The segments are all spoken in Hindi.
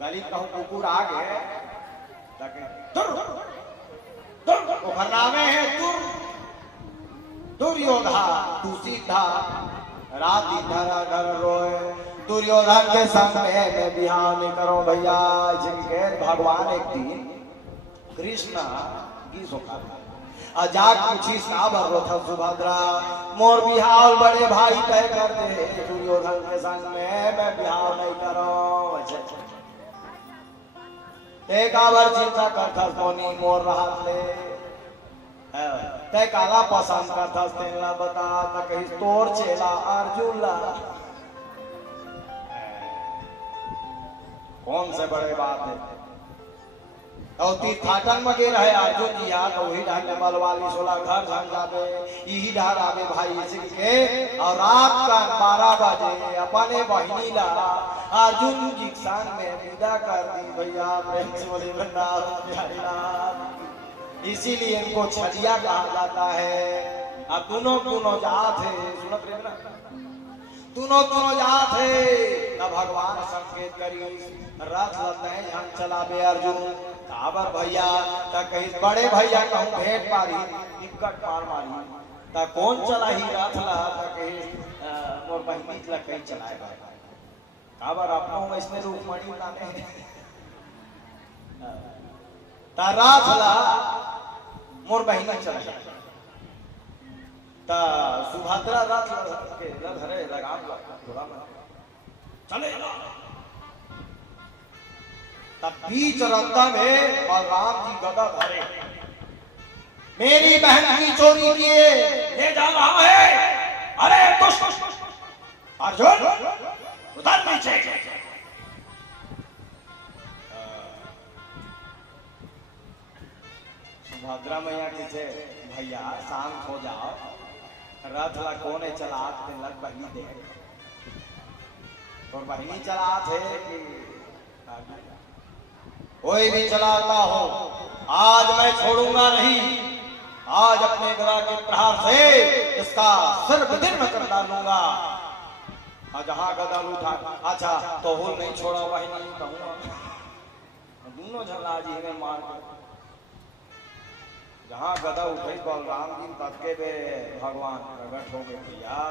गली कहूँ कुकुर आ गए तुर तुर ओकर नामे है तुर दुर्योधा तू सीधा रात इधर अगर रोए दुर्योधन के संग में बिहार में करो भैया जिनके भगवान एक दिन कृष्ण की सोखा अजाक पूछी साबर था सुभद्रा मोर बिहार बड़े भाई तय कर दे दुर्योधन के संग में मैं बिहार नहीं करो एक आवर चिंता करता सोनी मोर रहा ले तय काला पसंद करता तेला बता त कहीं तोर चेला अर्जुन ला कौन से बड़े बात है और तीर्थाटन में गे रहे अर्जुन जी याद वही ढाल मलवाली 16 घर झम जावे यही ढाल आवे भाई सिंह के और रात का 12 बजे अपने बहिनी ला अर्जुन जी संग में विदा कर दी भैया प्रेम से बोले वृंदावन इसीलिए इनको छलिया कहा जाता है। अब दोनों जात है सुनो प्रेम ना दोनों जात है न भगवान संकेत करी रथ लते यहाँ चलावे अर्जुन काबर भैया त कहीं बड़े भैया कहूँ भेंट मारी निकट मारी त कौन चला ही रथ ला त कहीं मोर बहिनी ला कहीं चलाए काबर अपनों में इसमें रूपमणि ताने त रथ ला मोर बहिनी चला ता सुभद्रा रथ के धरे लगाम चले तब बीच रंगा में बलराम जी गदा धरे मेरी बहन की चोरी किए ले जा रहा है अरे अर्जुन उधर नीचे सुभद्रा मैया पीछे भैया शांत हो जाओ रथ ला कोने चला लग बहिनी दे और बहिनी चला थे कि कोई भी चलाता हो आज मैं छोड़ूंगा नहीं आज अपने गदा के प्रहार से इसका सिर विदीर्ण कर डालूंगा जहां गदा उठा अच्छा तो हुल नहीं छोड़ा बहिनी कहूंगा दोनों झगड़ा जी में मार जहां गदा उठे बलराम जी तत्के बे भगवान प्रकट हो गए भैया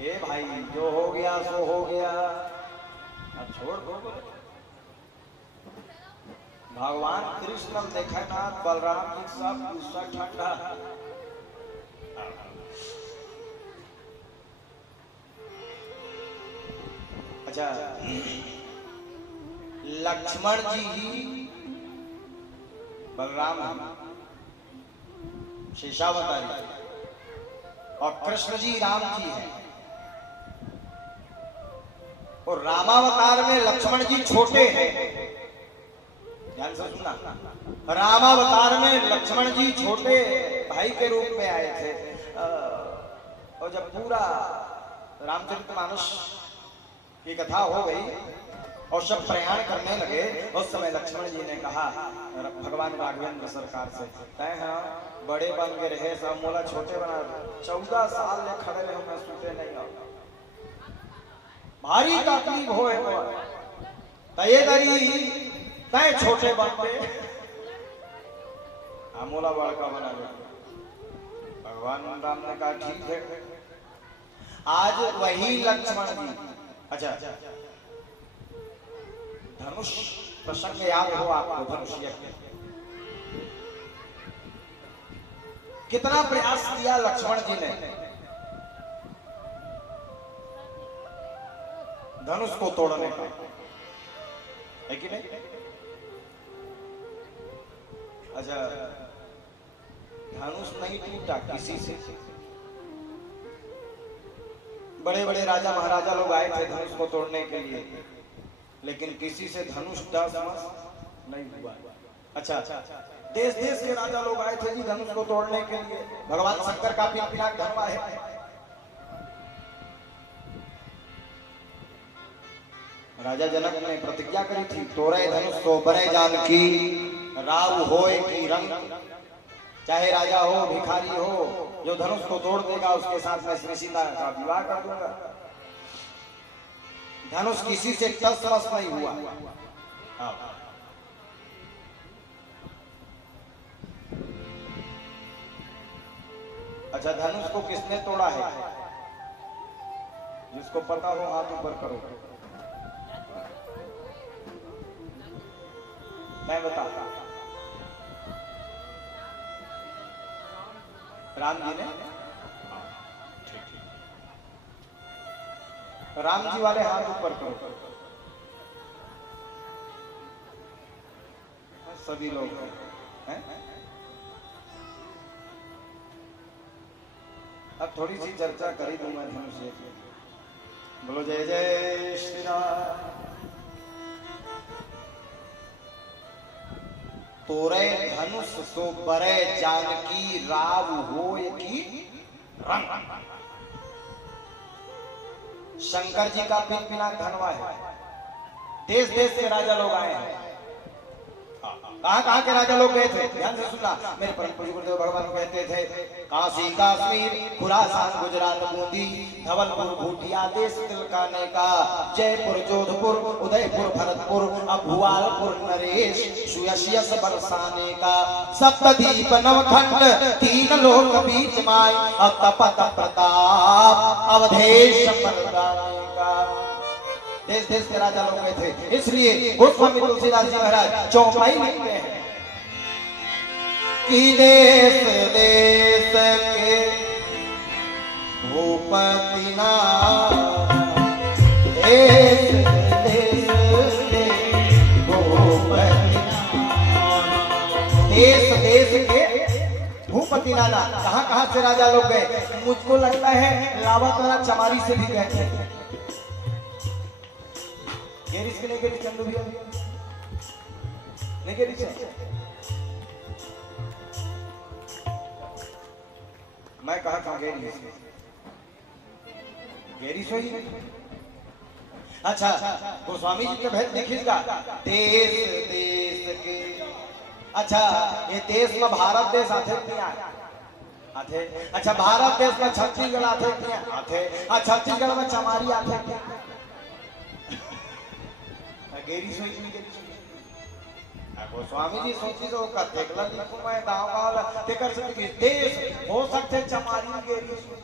हे भाई जो हो गया सो हो गया अब छोड़ दो भगवान कृष्ण देखा ना बलराम जी सब गुस्सा ठंडा अच्छा लक्ष्मण जी बलराम शेषावतारी और कृष्ण जी राम जी हैं और रामावतार में लक्ष्मण जी छोटे हैं ध्यान से सुनना रामावतार में लक्ष्मण जी छोटे भाई के रूप में आए थे और जब पूरा रामचरितमानस की कथा हो गई और सब प्रयाण करने लगे उस समय लक्ष्मण जी ने कहा भगवान राघवेंद्र सरकार से तय हाँ बड़े बन के रहे सब मोला छोटे बना 14 साल ले खड़े रहे मैं सूते नहीं आ भारी तकलीफ होए तय दरी तय छोटे बन पे मोला बड़का बना भगवान राम ने कहा ठीक है आज वही लक्ष्मण जी अच्छा धनुष प्रसंग याद हो आपको धनुष कितना प्रयास किया लक्ष्मण जी ने धनुष को तोड़ने का है कि नहीं अच्छा धनुष नहीं टूटा किसी से बड़े बड़े राजा महाराजा लोग आए थे धनुष को तोड़ने के लिए लेकिन किसी से धनुष नहीं हुआ अच्छा देश देश के राजा लोग आए थे जी धनुष को तोड़ने के लिए भगवान शंकर का भी पिनाक धर्मा है राजा जनक ने प्रतिज्ञा करी थी तोड़े धनुष को बड़े जानकी राव होए की रंग चाहे राजा हो भिखारी हो जो धनुष को तोड़ देगा उसके साथ मैं श्री सीता का विवाह कर दूंगा धनुष किसी से टस मस नहीं हुआ आओ। अच्छा, धनुष को किसने तोड़ा है? जिसको पता हो हाथ ऊपर करो। मैं बताता। राम जी ने। राम जी वाले हाथ ऊपर करो। सभी लोग हैं। अब थोड़ी सी चर्चा कर ही दूंगा धनुष की। बोलो जय जय श्री राम। तोरे धनुष सो बरे जानकी राव होय की रंग। शंकर जी का पिन-पिना धनवा है। देश देश के राजा लोग आए हैं। कहां के राजा लोग गए थे? ध्यान से सुनना। मेरे परम पूज्य गुरुदेव भगवान कहते थे, काशी कश्मीर खुरासान गुजरात बूंदी धवलपुर भूटिया देश तिलकाने का, जयपुर जोधपुर उदयपुर भरतपुर अब भुआलपुर नरेश सुयश बरसाने का, सप्तद्वीप नवखंड तीन लोक बीच माय अब तपत प्रताप अवधेश बरसाने का। देश देश के राजा लोग गए थे। इसलिए गोस्वामी तुलसीदास जी महाराज चौपाई लिखते हैं कि देश देश के भूपति ना, देश देश के भूपति ना, देश देश के भूपति नाना। कहां से राजा लोग गए? मुझको लगता है लावातोरा चमारी से भी गए थे। गेरिस के नहीं गेरिस चंदू भैया नहीं गेरिस है। मैं कहा था गेरिस गेरिस ही। अच्छा, गोस्वामी जी के भेद देखिएगा। देश देश के। अच्छा, ये देश में भारत देश आते नहीं आते? अच्छा, भारत देश में छत्तीसगढ़ आते नहीं आते? छत्तीसगढ़ में चमारी आते? गेरी सोई में गेरी सोई। गोस्वामी जी सोची तो करते कल लिखो मैं गांव गांव ते कर सकते देश हो सकते चमारी गेरी सोई।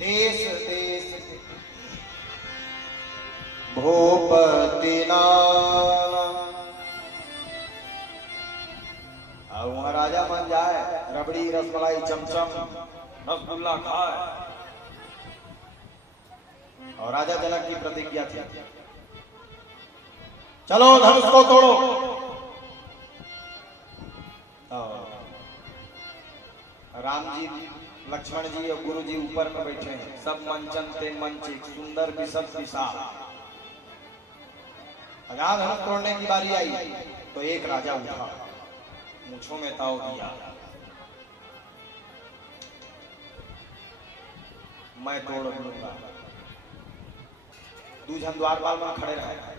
देश देश भूपति नाना। और वहां राजा बन जाए, रबड़ी रसमलाई चमचम रसगुल्ला खाए। और राजा जनक की प्रतिज्ञा थी, चलो धनुष को तोड़ो। राम जी लक्ष्मण जी और गुरु जी ऊपर में बैठे हैं। सब मंचन ते मंच एक सुंदर विशद विशाल। जहां धनुष तोड़ने की बारी आई तो एक राजा उठा, मूंछों में ताव दिया, मैं तोड़ लूंगा। दूजन द्वारपाल में खड़े रहे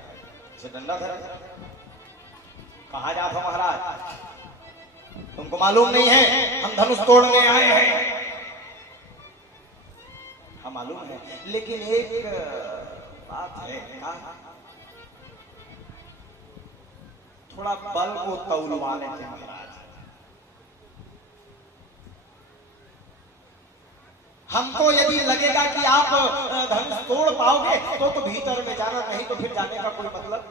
से डंडा धरे। कहा जात हो महाराज? तुमको मालूम नहीं है हम धनुष तोड़ने आए हैं? हम मालूम है, लेकिन एक बात है, थोड़ा बल को तौलवा लेते महाराज। हमको यदि लगेगा कि आप धनुष तोड़ पाओगे तो भीतर में जाना, नहीं तो फिर जाने का कोई मतलब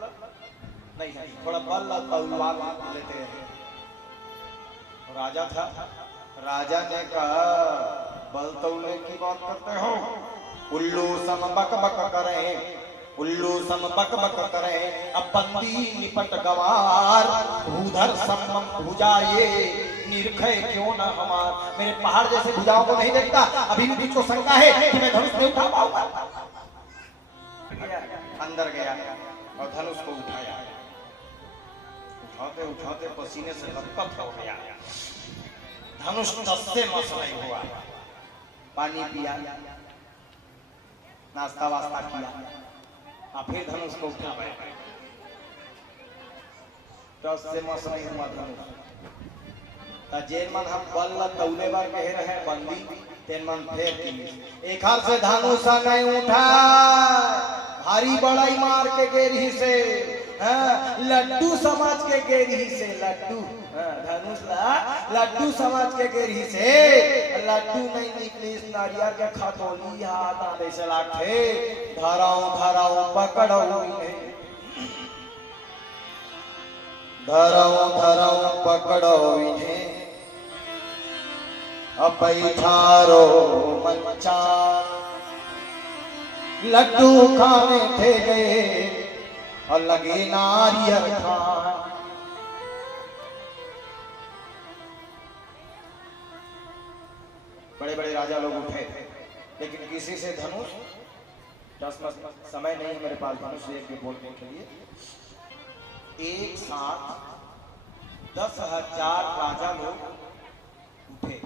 नहीं है। थोड़ा बल तौलवा लेते हैं। राजा था, राजा ने कहा बल तौलने की बात करते हो? उल्लू सम बक बक करें, उल्लू सम बक बक करें, अब बंदी निपट गवार, भूधर सम भुजाए निरखे क्यों न हमार। मेरे पहाड़ जैसे भुजाओं को नहीं देखता? अभी भी तुझको शंका है कि मैं धनुष नहीं उठा पाऊंगा? अंदर गया और धनुष को उठाया। उठाते उठाते पसीने से लथपथ हो गया। धनुष से मस नहीं हुआ। पानी पिया, नाश्ता वास्ता किया, फिर धनुष को उठाया। दस से मस नहीं हुआ धनुष। जेन मन हम बल तौले बार कह रहे हैं बंदी, तेन मन फेर की एक हाथ से धनुष नहीं उठा, भारी बड़ाई मार के गेरी से लड्डू समाज के गेरी से लड्डू धनुष लड्डू समाज के गेरी से लड्डू नहीं निकली इस नारियल के खतौली हाथ आने से लाखे धराऊं धराऊं पकड़ो धराऊं धराऊं पकड़ो इन्हें अब बैठारो बच्चा लड्डू खाने थे गए और लगे नारियल खान। बड़े बड़े राजा लोग उठे लेकिन किसी से धनुष समय नहीं है मेरे पास धनुष एक भी बोलने के लिए। एक साथ 10,000 राजा लोग उठे।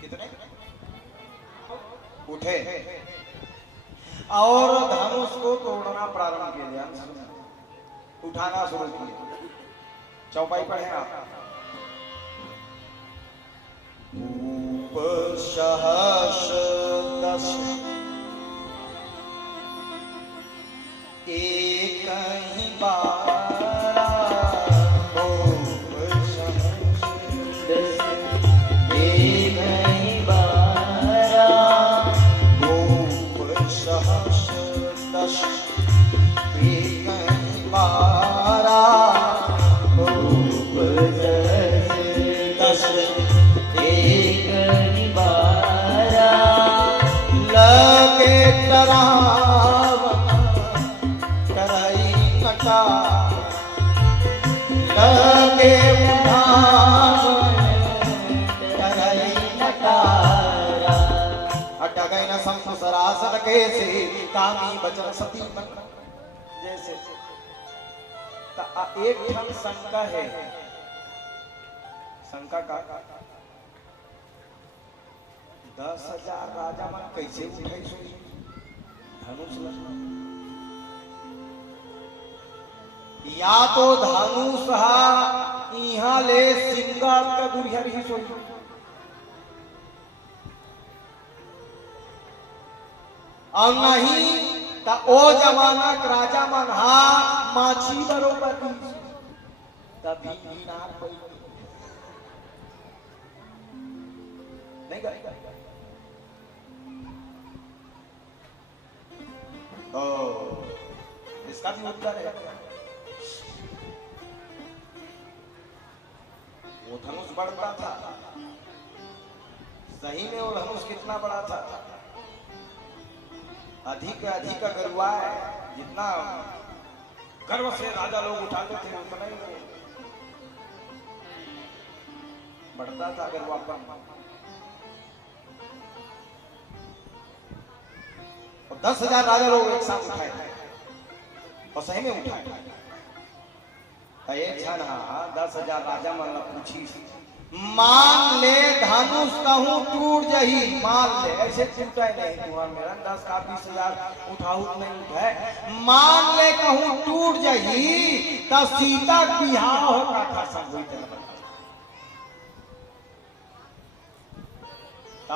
कितने उठे और धनुष को तोड़ना प्रारंभ किया, उठाना शुरू किया। चौपाई पढ़े आप। सहस्रदश एक ही बारा एक ही बारा सहस्रदश एक ही बारा दस एक ही बारा लगे कराई नटा लगे कराई नटारा अड्डा गई न संसरासन कैसे कामी बचन सती मन जैसे एक ठन शंका है। शंका का 10,000 राजा मन कैसे उठे धनुष या तो धनुष यहाँ ले सिंगार का गुड़िया ही सोई और नहीं ता ओ जमाना राजा मन हा माछी बरोबर तभी नार पई नहीं गए। इसका भी उत्तर है। वो धनुष बढ़ता था, सही में वो धनुष कितना बड़ा था? अधिक अधिक गरुआ है, जितना गर्व से राजा लोग उठाते थे उतना ही बढ़ता था गरुआ पर। और 10,000 राजा लोग एक साथ उठाए और सही में उठाए। एक क्षण 10,000 राजा मन पूछी मान ले धनुष कहूं टूट जही, मान ले ऐसे टूटा नहीं तुम्हार मेरा 10 का 20,000 उठाऊ नहीं है, मान ले कहूं टूट जही तब सीता बिहार होगा था सब हुई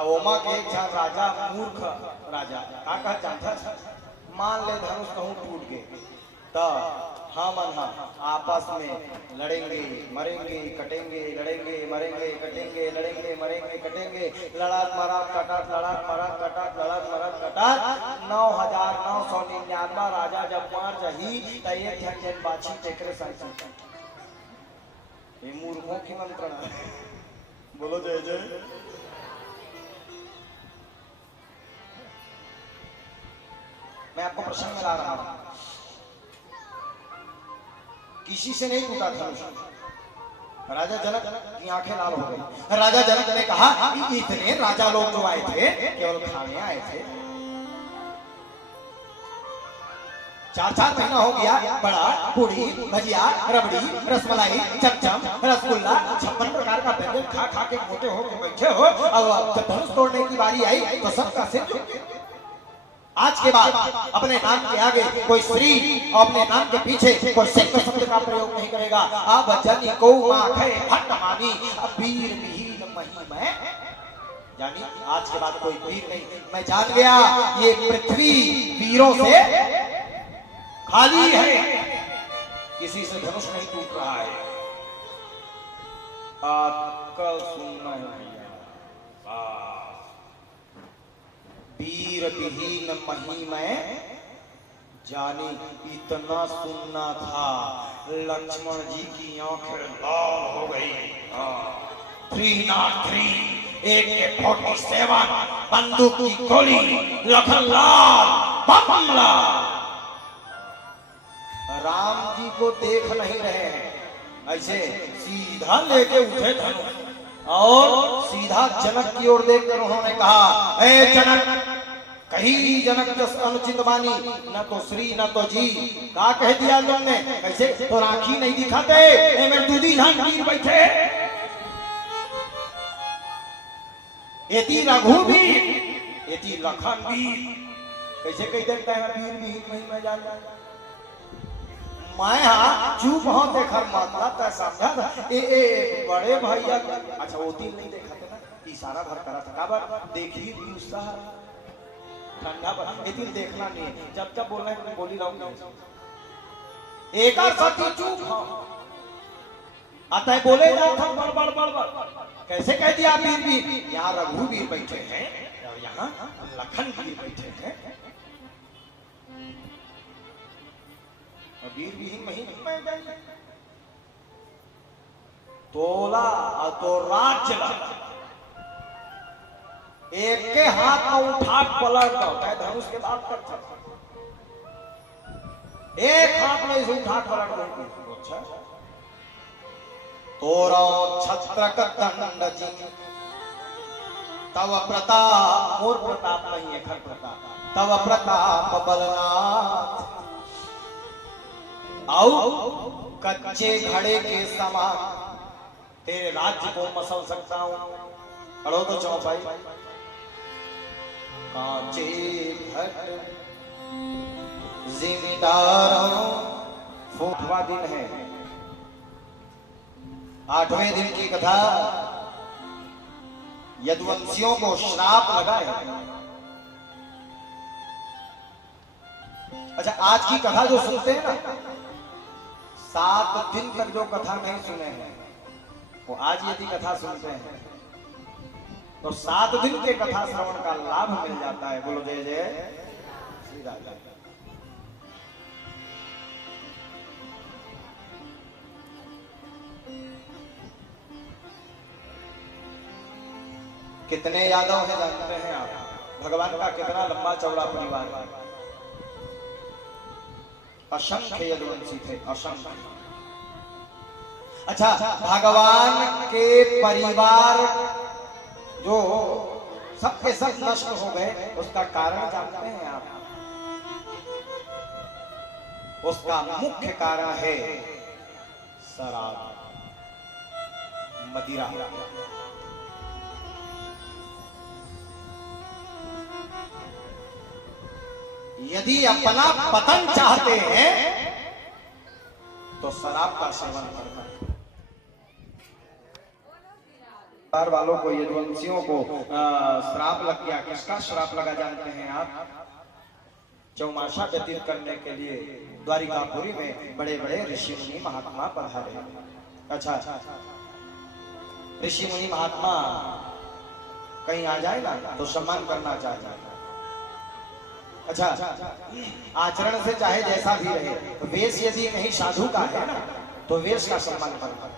ओमा के एक राजा मूर्ख राजा का चाहता मान ले धनुष कहूं टूट गए तो हम आपस में लड़ेंगे मरेंगे कटेंगे, लड़ेंगे मरेंगे कटेंगे, लड़ेंगे मरेंगे कटेंगे, लड़ात मरात कटात लड़ात मरात कटात लड़ात मरात कटात 9,999 राजा जब मार जही तो एक जन बाछी टेकरे संग ये मूर्खों की मंत्रणा बोलो जय जय। मैं आपको प्रश्न में ला रहा हूं, किसी से नहीं टूटा धनुष। राजा जनक की आंखें लाल हो गई। राजा जनक ने कहा कि इतने राजा लोग जो आए थे केवल खाने आए थे, 4-4 महीना हो गया, बड़ा पूड़ी भजिया रबड़ी रसमलाई चमचम रसगुल्ला 56 प्रकार का व्यंजन खा खा के मोटे हो के बैठे हो, अब जब धनुष तोड़ने की बारी आई तो सबका सिर झुक गया। आज के बाद अपने नाम के आगे कोई श्री और अपने नाम के पीछे कोई सिंह शब्द का प्रयोग नहीं करेगा। अब जनी को माखे हट मानी अब वीर विहीन मही मैं जानी, आज के बाद कोई वीर नहीं। मैं जान गया ये पृथ्वी वीरों से खाली है, किसी से धनुष नहीं टूट रहा है। कल सुनना है भैया, वीर विहीन मही में जानी इतना सुनना था, लक्ष्मण जी की आंखें लाल हो गई। 303 AK-47 बंदूक की गोली, लखनलाल बमला। राम जी को देख नहीं रहे हैं, ऐसे सीधा लेके उठे धनुष और सीधा जनक की ओर देखकर उन्होंने कहा, ए जनक, कहीं जनक जस अनुचित बानी, न तो श्री न तो जी। का कह दिया तुमने? कैसे तो राखी नहीं दिखाते, में दूधी धान गिर बैठे। एती रघुवीर, एती लखनवीर। कैसे कह देता है वीर भी मैं जानता मैं हाँ चुप हाँ देखर मतलब तो समझा था। ए बड़े भैया, अच्छा वो दिन नहीं देखा था ना, इशारा भर करा था। काबर देखी उत्साह ठंडा पर, ये दिन देखना नहीं है। जब जब बोलना है बोली रहूंगा। एक सती चुप हाँ आता है, बोले जाओ था बड़ बड़ बड़ बड़। कैसे कह दिया वीर वीर? यहाँ रघुवीर बैठे हैं और यहाँ लखन वीर बैठे हैं। वीर विहीन महीन में जाइए तोला तो राज चला। एक के हाथ में उठा पलट होता है, धनुष के बाद कर एक हाथ में इसे उठा पलट दो। अच्छा तोरा छत्र दंड जी तव प्रताप, मोर प्रताप नहीं है खर प्रताप, तव प्रताप बलनाथ। आओ कच्चे घड़े के समान तेरे राज्य को मसल सकता हूं। अड़ो तो चौपाई, कांचे घट जिम्मेदारों। 8वां दिन है, 8वें दिन की कथा। यदुवंशियों को श्राप लगा है। अच्छा आज की कथा जो सुनते हैं ना, 7 दिन तक जो कथा नहीं सुने हैं वो आज यदि कथा सुनते हैं तो 7 दिन के कथा श्रवण का लाभ मिल जाता है। बोलो जय जय श्री राम। कितने यादव है जानते हैं आप? भगवान का कितना लंबा चौड़ा परिवार है। असंख्य यदुवंशी थे, असंख्य। अच्छा भगवान के परिवार जो सबके सब नष्ट हो गए, उसका कारण जानते हैं आप? उसका मुख्य कारण है शराब, मदिरा। यदि अपना पतन चाहते हैं तो शराब का सेवन करना। परिवार वालों को, यदुवंशियों को श्राप लग गया। किसका श्राप लगा जानते हैं आप? चौमासा व्यतीत करने के लिए द्वारिकापुरी में बड़े बड़े ऋषि मुनि महात्मा पधारे। अच्छा ऋषि मुनि महात्मा कहीं आ जाए ना तो सम्मान करना चाहिए। अच्छा आचरण से चाहे जैसा भी रहे, तो वेश यदि कहीं साधु का है ना तो वेश का सम्मान करना।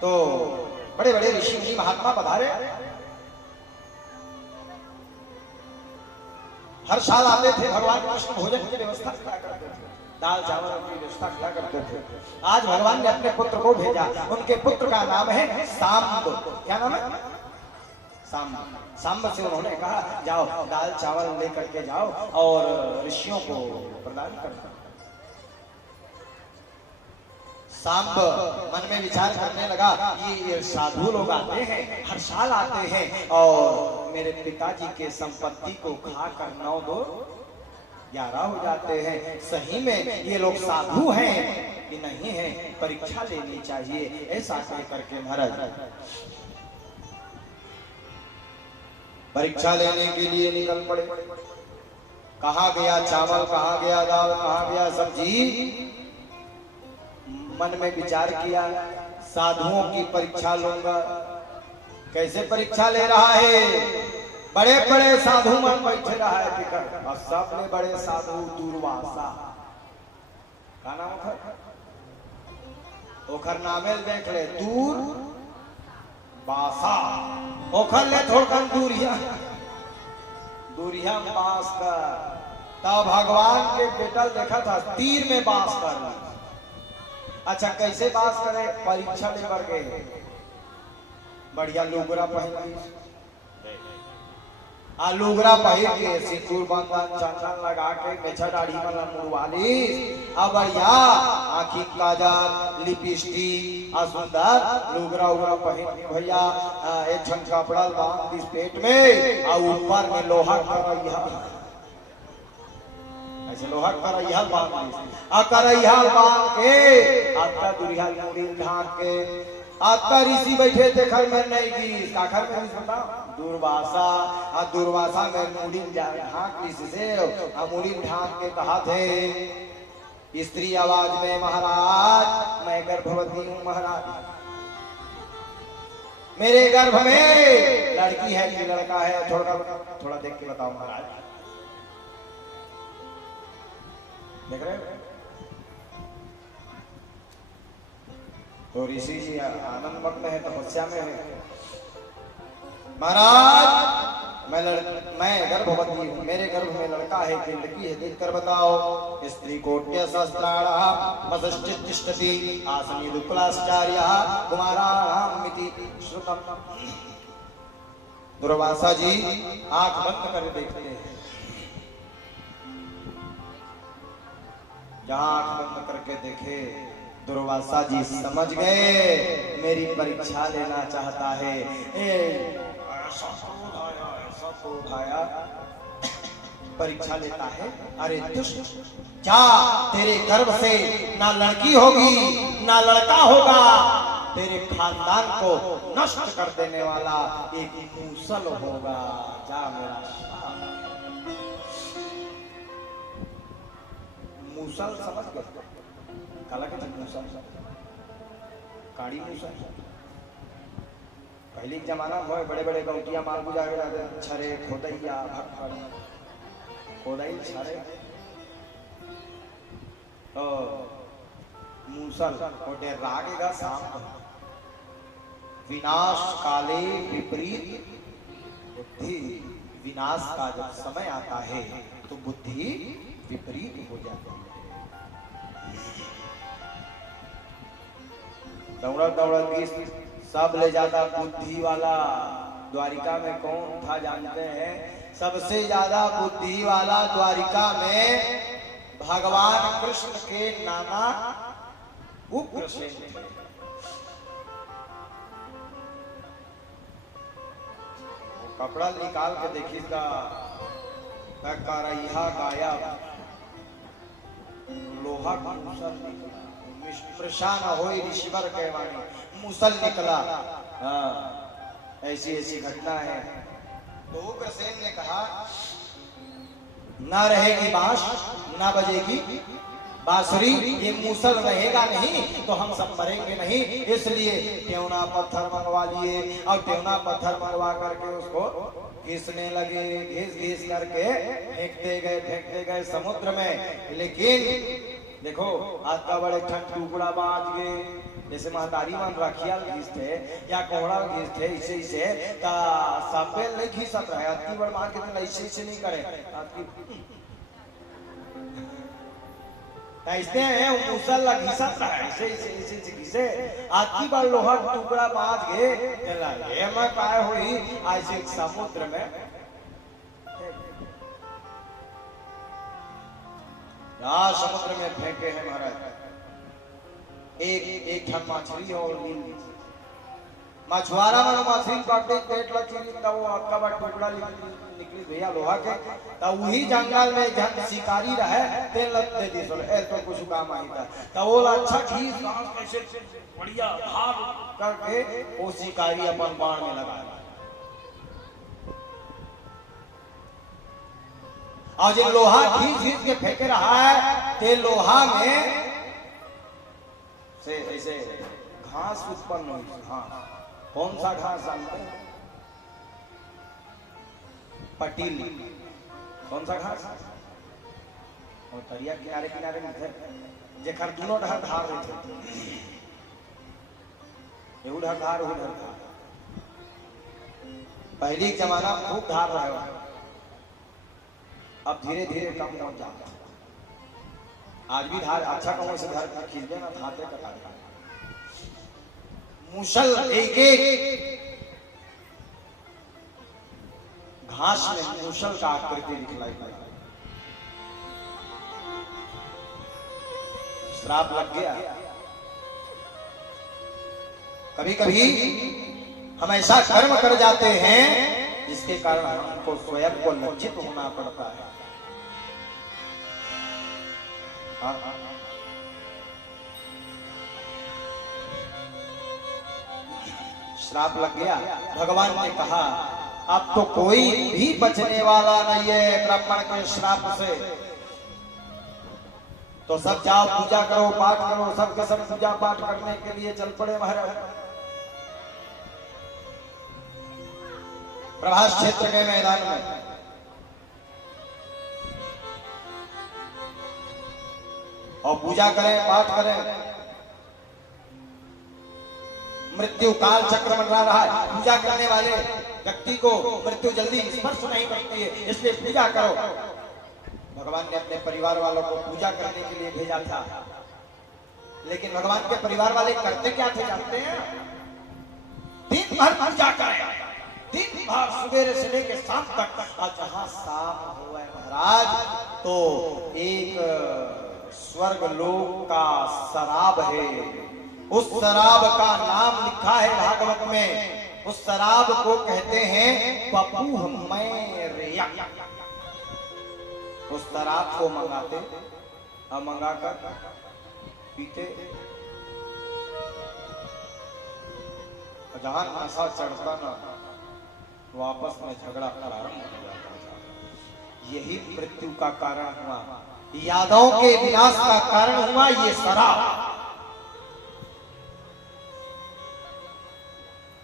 तो बड़े बड़े ऋषि मुनि महात्मा पधारे। हर साल आते थे, भगवान कृष्ण भोजन की व्यवस्था किया करते थे, दाल चावल की व्यवस्था किया करते थे। आज भगवान ने अपने पुत्र को भेजा। उनके पुत्र का नाम है सांब। क्या नाम है? सांब से उन्होंने कहा जाओ दाल चावल लेकर के जाओ और ऋषियों को प्रदान करना। सांब मन में विचार करने लगा, ये साधु लोग आते हैं, हर साल आते हैं और मेरे पिताजी के संपत्ति को खाकर 9 2 11 हो जाते हैं। सही में ये लोग साधु हैं कि नहीं है? परीक्षा लेनी चाहिए। ऐसा कह करके महाराज परीक्षा लेने के लिए निकल पड़े। कहाँ गया चावल, कहाँ गया दाल, कहाँ गया सब्जी। मन में विचार किया साधुओं की परीक्षा लूंगा। कैसे परीक्षा ले रहा है? बड़े बड़े साधु मन बैठे रहा है फिकर, और सबने बड़े साधु दुर्वासा का नाम ओखर नामेल देख ले, दूर बासा ओखर ले थोड़कन दूरिया दूरिया बास कर। तब भगवान के बेटल देखा था तीर में बास कर। अच्छा कैसे बास करे? परीक्षा ले कर गए, बढ़िया लुगरा पहन लुगरा पहन के सिंदूर बंधन चंदन लगा के मेछा दाढ़ी वाला मुड़वाली बढ़िया आँखी काजल लिपस्टिक सुंदर लुगरा उगरा पहन के भैया एक छन कपड़ा बांध इस पेट में और ऊपर में लोहा करैया, ऐसे लोहा करैया बांध करैया बांध के आपका दुरिया मुड़ी ढांक के आपका ऋषि बैठे थे घर में नहीं की काखर में सुना दुर्वासा दुर्वासा में मुड़ी ढांक से मुड़ी ढांक के कहा थे स्त्री आवाज में, महाराज मैं गर्भवती हूँ महाराज, मेरे गर्भ में लड़की है कि लड़का है? थोड़ा देख के बताओ महाराज। देख रहे हो? तो ऋषि जी आनंद मग्न है, तपस्या में है। महाराज मैं गर्भवती हूँ, मेरे गर्भ में लड़का है कि लड़की है? देख कर बताओ। स्त्री कोट्य सहस्राणः वसश्चित् तिष्ठति आसनी दुक्लाश्चार्यः कुमाराणामिति श्रुतम्। दुर्वासा जी आंख बंद कर देखते हैं। जहां आंख बंद करके देखे दुर्वासा जी समझ गए मेरी परीक्षा लेना चाहता है। उठाया परीक्षा लेता है। अरे दुष्ट, जा तेरे गर्भ से ना लड़की होगी ना लड़का होगा, तेरे खानदान को नष्ट कर देने वाला एक मूसल होगा। जा मेरा मूसल समझ गए? काला के मूसल काड़ी मूसल पहले के जमाना में बड़े बड़े गौटिया माल बुझा के जाते छरे खोदैया भक्खड़ खोदाई छरे तो मूसल कोटे रागेगा शाम विनाश काले विपरीत बुद्धि। विनाश का जब समय आता है तो बुद्धि विपरीत हो जाती है। दौड़ा दौड़ा सब ले जाता बुद्धि वाला। द्वारिका में कौन था जानते हैं? सबसे ज्यादा बुद्धि वाला द्वारिका में भगवान कृष्ण के नाना उग्रसेन थे। कपड़ा निकाल के देखिएगा करैया गायब, लोहा का मूसल निकला, प्रशान हो ऋषिवर के वाणी मूसल निकला। ऐसी ऐसी घटना है। तो उग्रसेन ने कहा ना रहेगी बांस ना बजेगी बांसुरी, ये मूसल रहेगा नहीं तो हम सब मरेंगे नहीं। इसलिए टेवना पत्थर मंगवा लिए और टेवना पत्थर मंगवा करके उसको घिसने लगे। घिस घिस करके फेंकते गए समुद्र में। लेकिन देखो आज का बड़े ठंड टुकड़ा बाज गए, जैसे महतारी मन रखिया घिसते या कोहड़ा घिसते इसे का सापेल नहीं घिसत रहे। अति बड़ मान के ऐसे नहीं करे ऐसे हैं मूसल ला घिसत रहे ऐसे घिसे। अति बड़ लोहा टुकड़ा बाज गए ये मैं काय हुई ऐसे समुद्र में। समुद्र में फेंके हैं महाराज। एक ठन मछली और मछुआरा मन मछली पकड़े पेट लचीली तब वो हक्का बा टुकड़ा निकली भैया लोहा के। तब वही जंगल में जन शिकारी रहे तेल दे दी सोले ए तो कुछ काम आई था। तब वो अच्छा खींच कैसे बढ़िया भाग करके वो शिकारी अपन बाण में लगा। और जो लोहा खींच खींच के फेंक रहा है ते लोहा में से ऐसे घास उत्पन्न हुई। घास, कौन सा घास जानते हैं? पटील। कौन सा घास? और तरिया किनारे किनारे में थे जेखर दोनों ढार धार रहे थे, एहू ढार धार हो ढार धार। पहली जमाना में खूब धार रहे, अब धीरे धीरे कम हो जाता। आज भी धार अच्छा कम से घर खींचते ना धाते कटा मुसल एक एक घास में मुसल का आकृति दिखलाई पड़ा। श्राप लग गया। कभी कभी हम ऐसा कर्म कर जाते हैं जिसके कारण हमको स्वयं को लज्जित होना पड़ता है। श्राप लग गया। भगवान ने कहा अब तो कोई भी बचने वाला नहीं है ब्राह्मण के श्राप से। तो सब जाओ पूजा करो, पाठ करो, सबके सब पूजा पाठ करने के लिए चल पड़े महाराज। प्रभास क्षेत्र के मैदान में और पूजा करें, पाठ करें। मृत्यु काल चक्र मंडरा रहा है। पूजा करने वाले व्यक्ति को मृत्यु जल्दी स्पर्श नहीं करती है, इसलिए पूजा करो। भगवान ने अपने परिवार वालों को पूजा करने के लिए भेजा था, लेकिन भगवान के परिवार वाले करते क्या थे जानते हैं? दिन भर पूजा करें, दिन भर सुबह से लेकर शाम तक। और जहां शाम हुआ महाराज तो एक स्वर्ग लोक का शराब है, उस शराब का नाम लिखा है भागवत में। उस शराब को कहते हैं पपुहमैर्य। उस शराब को मंगाते और मंगाकर पीते। जहां नशा चढ़ता ना तो आपस में झगड़ा प्रारंभ हो जाता। यही मृत्यु का कारण हुआ, यादवों के विनाश का कारण हुआ ये शराब।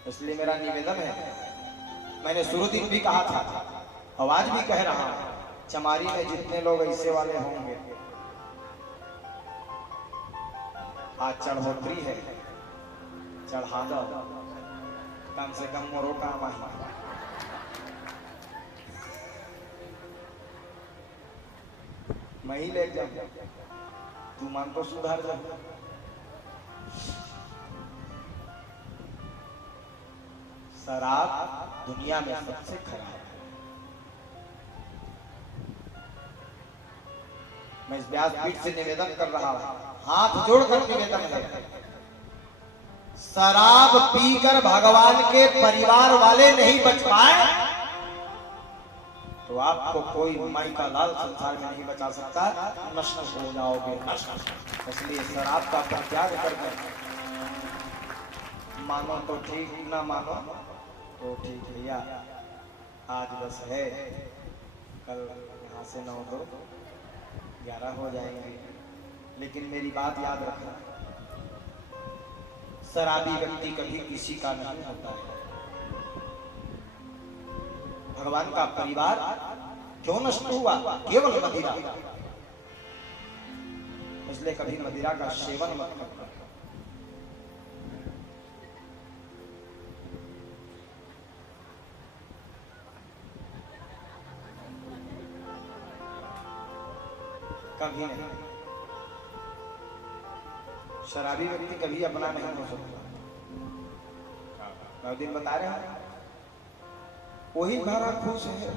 इसलिए मेरा निवेदन है, मैंने शुरू दिन भी कहा था, आवाज भी कह रहा हूं, चमारी में जितने लोग ऐसे वाले होंगे, आज चढ़ोतरी है, चढ़ा दो, कम से कम मोरो काम आए। मैं ही ले जाऊं, तू मान तो सुधार जा। शराब दुनिया में सबसे खराब है। मैं इस व्यासपीठ से निवेदन कर रहा हूं, हाथ जोड़कर निवेदन है, शराब पीकर भगवान के परिवार वाले नहीं बच पाए तो आपको कोई माई का लाल संसार में नहीं बचा सकता, नष्ट हो जाओगे नष्ट। इसलिए शराब का परित्याग करके मानो तो ठीक, ना मानो तो ठीक। भैया आज बस है, कल यहाँ से 9 तो 11 हो जाएंगे, लेकिन मेरी बात याद रखना, शराबी व्यक्ति कभी किसी का नहीं होता है। भगवान का परिवार क्यों नष्ट हुआ? केवल मदिरा। इसलिए कभी मदिरा का सेवन मत करना। कभी नहीं। शराबी व्यक्ति कभी अपना नहीं हो सकता। मैं दिन बता रहे हैं, वही भरा खुश है,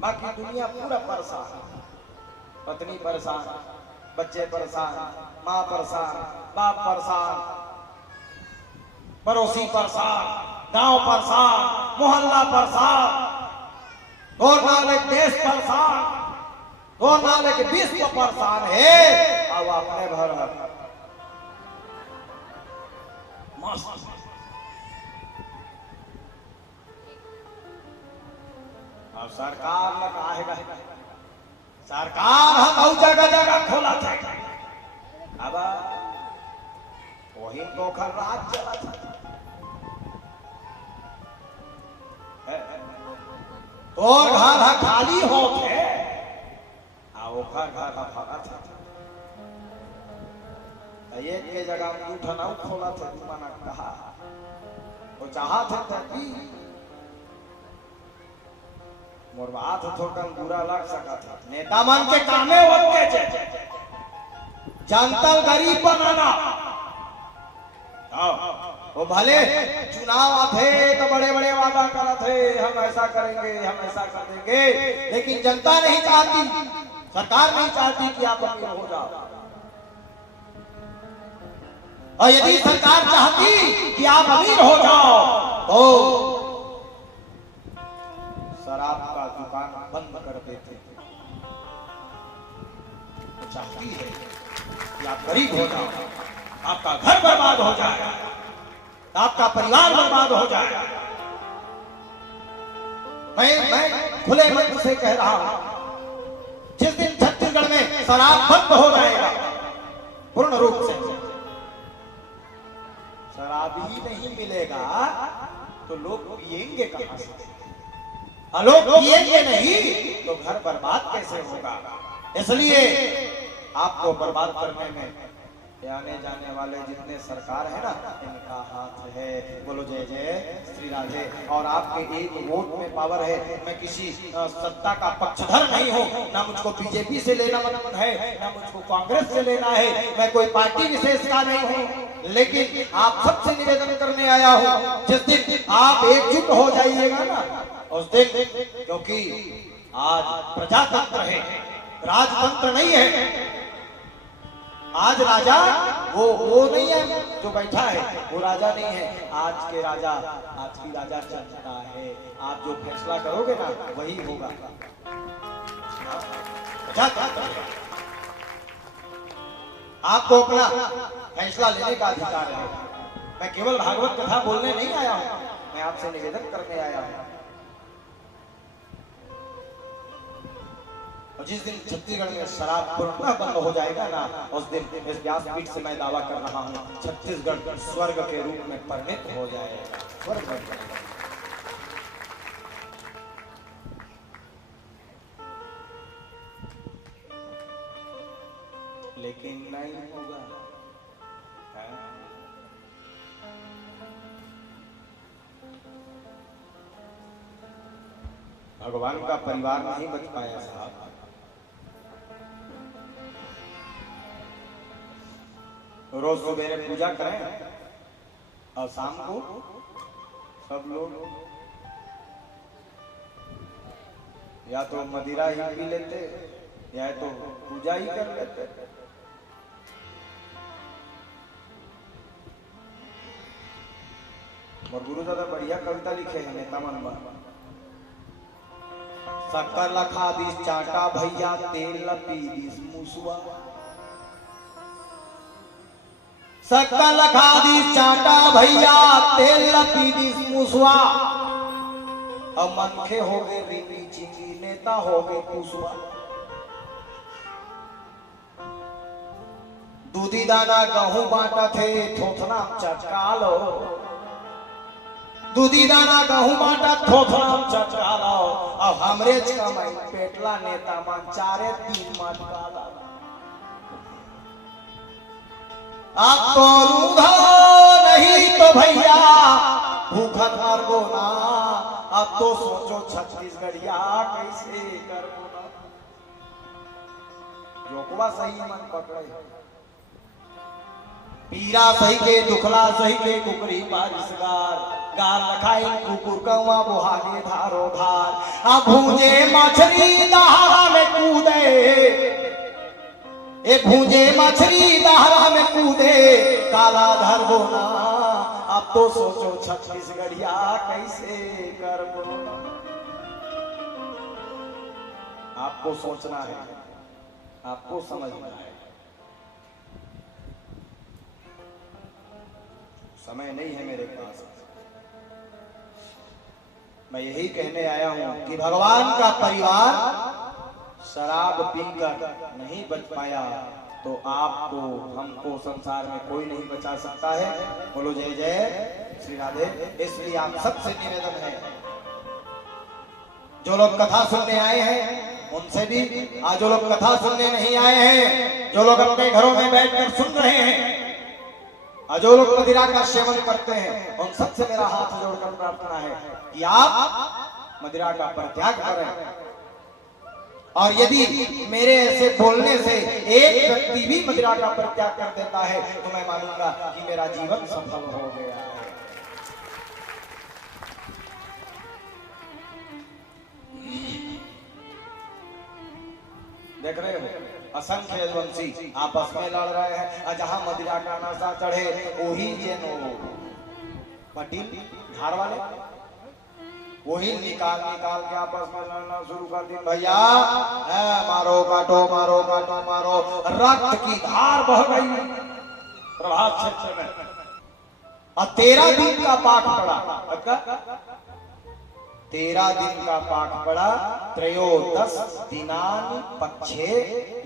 बाकी दुनिया पूरा परेशान। पत्नी परेशान, बच्चे परेशान, माँ परेशान, बाप परेशान, पड़ोसी परेशान, गांव परेशान, मोहल्ला परेशान, और नाले देश परेशान, और नाले के विश्व परेशान है। अब अपने भर मस्त। और सरकार ने कहा है सरकार हम बहुत जगह जगह खोला था। अब वही तो खर राज चला था। तोर घर खाली हो थे वो घर घर भरा था। एक के जगह में उठना खोला था। तू मना कहा वो चाहा थे तभी मोर बात थोड़ा बुरा लग सका था। नेता मन के कामे होते थे जनता गरीब बनाना। वो भले चुनाव आते तो बड़े बड़े वादा करते हम ऐसा करेंगे हम ऐसा कर देंगे, लेकिन जनता नहीं चाहती, सरकार नहीं चाहती कि आप अमीर हो जाओ। और यदि सरकार चाहती कि आप अमीर हो जाओ तो शराब का दुकान बंद कर देते। चाहती है कि आप गरीब हो जाओ, आपका घर बर्बाद हो जाए, आपका परिवार बर्बाद हो जाए। मैं खुले मन से कह रहा हूं, जिस दिन छत्तीसगढ़ में शराब बंद हो जाएगा पूर्ण रूप से, शराब ही नहीं मिलेगा तो लोग पिएंगे कहां से? लोग पिएंगे नहीं तो घर बर्बाद कैसे होगा? इसलिए आपको बर्बाद करने में आने जाने वाले जितने सरकार है ना, इनका हाथ है। बोलो जय जय श्री राधे। और आपके एक वोट में पावर है। मैं किसी सत्ता का पक्षधर नहीं हूँ, ना मुझको बीजेपी से लेना मतलब है, ना मुझको कांग्रेस से लेना है। मैं कोई पार्टी विशेष का नहीं हूँ, लेकिन आप सबसे निवेदन करने आया हूँ, जिस दिन आप एकजुट हो जाइएगा ना उस दिन, क्योंकि आज प्रजातंत्र है, राजतंत्र नहीं है। आज राजा वो नहीं है जो बैठा है, वो राजा नहीं है। आज के राजा, आज की राजा जनता है। आप जो फैसला करोगे ना वही होगा। आपको अपना फैसला लेने का अधिकार है। मैं केवल भागवत कथा बोलने नहीं आया हूं, मैं आपसे निवेदन करने आया हूं। और जिस दिन छत्तीसगढ़ में शराब पूर्णतः बंद हो जाएगा ना, उस दिन इस व्यासपीठ से मैं दावा कर रहा हूँ, छत्तीसगढ़ स्वर्ग के रूप में परिणत हो जाएगा, स्वर्ग बन जाएगा। लेकिन नहीं होगा। भगवान का परिवार नहीं बच पाया साहब। रोज सुबह पूजा करें और शाम को सब लोग या तो मदिरा ही पी लेते या तो पूजा ही कर लेते। और गुरु दादा बढ़िया कविता लिखे हैं नेता मन। शक्कर लखा दिस चाटा भैया तेल लपी दिस मुसुआ। शक्कर लखा दिस चाटा भैया तेल लपी दिस मुसुआ। अब मनखे हो गए रिंगी चिंगी नेता हो गए कुसुआ। दूधी दाना गहूं बांटा थे थोथना चटका लो। दूधी दाना गहूं बांटा थोथना चटका लो। अब हमरे कमाई पेटला नेता मन चारे तीन मटका लो। आप तो रूधा नहीं तो भैया भूखन मरबो ना। अब तो सोचो छत्तीसगढ़िया कैसे करबो ना। जोकवा सही मन पकड़े, पीरा सही के दुखला सही के कुकरी बारिशगार। गाल लखाई कुकुर कौवा बुहाने धारो धार। अब भूंजे मछली दहाड़ा में कूदे, ए भूंजे मछली दहाड़ा में कूदे काला धरबो ना। अब तो सोचो छत्तीसगढ़िया कैसे करबो। आपको सोचना है, आपको समझना है। समय नहीं है मेरे पास। मैं यही कहने आया हूं कि भगवान का परिवार शराब पीकर नहीं बच पाया तो आपको हमको संसार में कोई नहीं बचा सकता है। बोलो जय जय श्री राधे। इसलिए आप सबसे निवेदन है, जो लोग कथा सुनने आए हैं उनसे भी, आज जो लोग कथा सुनने नहीं आए हैं, जो लोग अपने घरों में बैठकर सुन रहे हैं, और जो लोग मदिरा का सेवन करते हैं, उन सबसे मेरा हाथ जोड़कर प्रार्थना है कि आप मदिरा का परित्याग करें। और यदि मेरे ऐसे बोलने से एक व्यक्ति भी मदिरा का परित्याग कर देता है तो मैं मानूंगा कि मेरा जीवन सफल हो गया है। देख रहे हो असंख्य यदुवंशी आपस में लड़ रहे हैं, और जहां मदिरा का नशा चढ़े वही जेनो पटील धार वाले वही निकाल के आपस में लड़ना शुरू कर दी। भैया मारो काटो मारो काटो मारो, रक्त की धार बह गई प्रभात क्षेत्र में। और 13 दिन का पाठ पड़ा, 13 दिन का पाठ पड़ा। त्रयोदश दिनानि पक्षे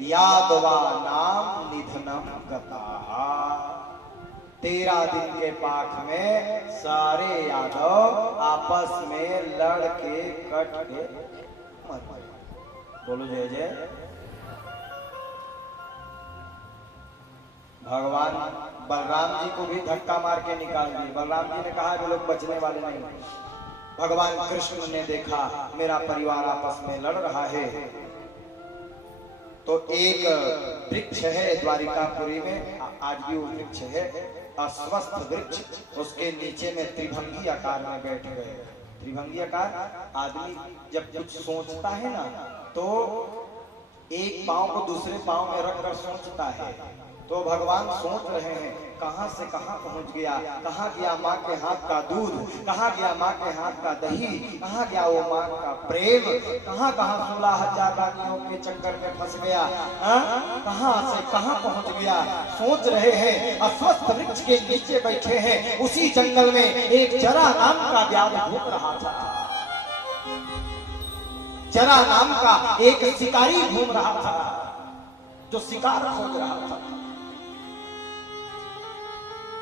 यादवानां निधनम गताः। 13 दिन के पाठ में सारे यादव आपस में लड़ के कट के मर गए। बोलो जय जय। भगवान बलराम जी को भी धक्का मार के निकाल दिए। बलराम जी ने कहा कि लोग बचने वाले नहीं। भगवान कृष्ण ने देखा मेरा परिवार आपस में लड़ रहा है, तो एक वृक्ष है द्वारिकापुरी में, आज भी वो वृक्ष है, अस्वस्थ वृक्ष, उसके नीचे में त्रिभंगी आकार में बैठ गए। त्रिभंगी आकार, आदमी जब कुछ सोचता है ना तो एक पांव को दूसरे पांव में रखकर सोचता है। तो भगवान सोच रहे हैं कहां से कहां पहुंच गया, कहां गया माँ के हाथ का दूध, कहां गया माँ के हाथ का दही, कहां गया वो माँ का प्रेम, कहां 16,000 रानियों के चक्कर में फंस गया, कहां से कहां पहुंच गया, सोच रहे हैं। अस्वस्थ वृक्ष के नीचे बैठे हैं। उसी जंगल में एक जरा नाम का व्याध घूम रहा था। जरा नाम का एक शिकारी घूम रहा था जो शिकार खोज रहा था।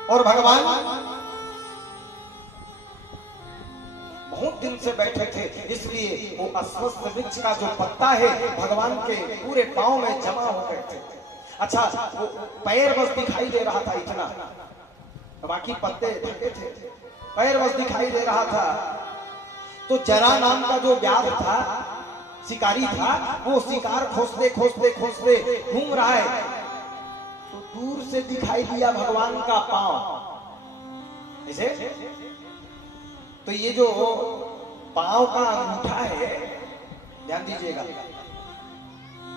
और भगवान बहुत दिन से बैठे थे, इसलिए वो अस्वस्थ वृक्ष का जो पत्ता है भगवान के पूरे पांव में जमा हो गए थे। अच्छा, वो पैर बस दिखाई दे रहा था इतना, बाकी पत्ते ढके थे, पैर बस दिखाई दे रहा था। तो जरा नाम का जो व्याध था, शिकारी था, वो शिकार खोजते खोजते खोजते घूम रहा है। तो दूर से दिखाई दिया भगवान का पांव ऐसे। तो ये जो पांव का अंगूठा है, ध्यान दीजिएगा,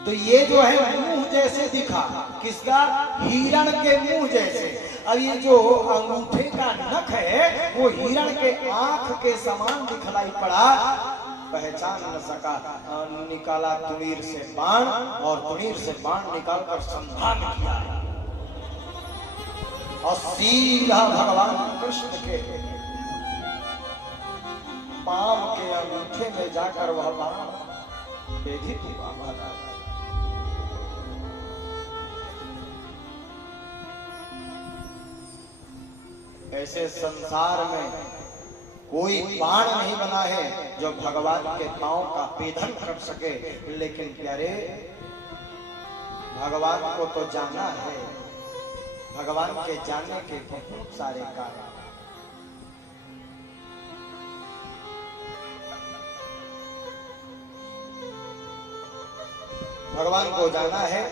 तो ये जो है मुंह जैसे दिखा, किसका? हिरण के मुंह जैसे। अब ये जो अंगूठे का नख है वो हिरण के आंख के समान दिखलाई पड़ा। पहचान न सका, निकाला तुणीर से बाण, और तुणीर से बाण निकालकर संधान किया और सीधा भगवान कृष्ण के पांव के अंगूठे में जाकर वह बाण बेधित हुआ। ऐसे संसार में कोई बाण नहीं बना है जो भगवान के पांव का भेदन कर सके। लेकिन प्यारे, भगवान को तो जाना है, भगवान के जानने के बहुत सारे कारण। भगवान को जाना है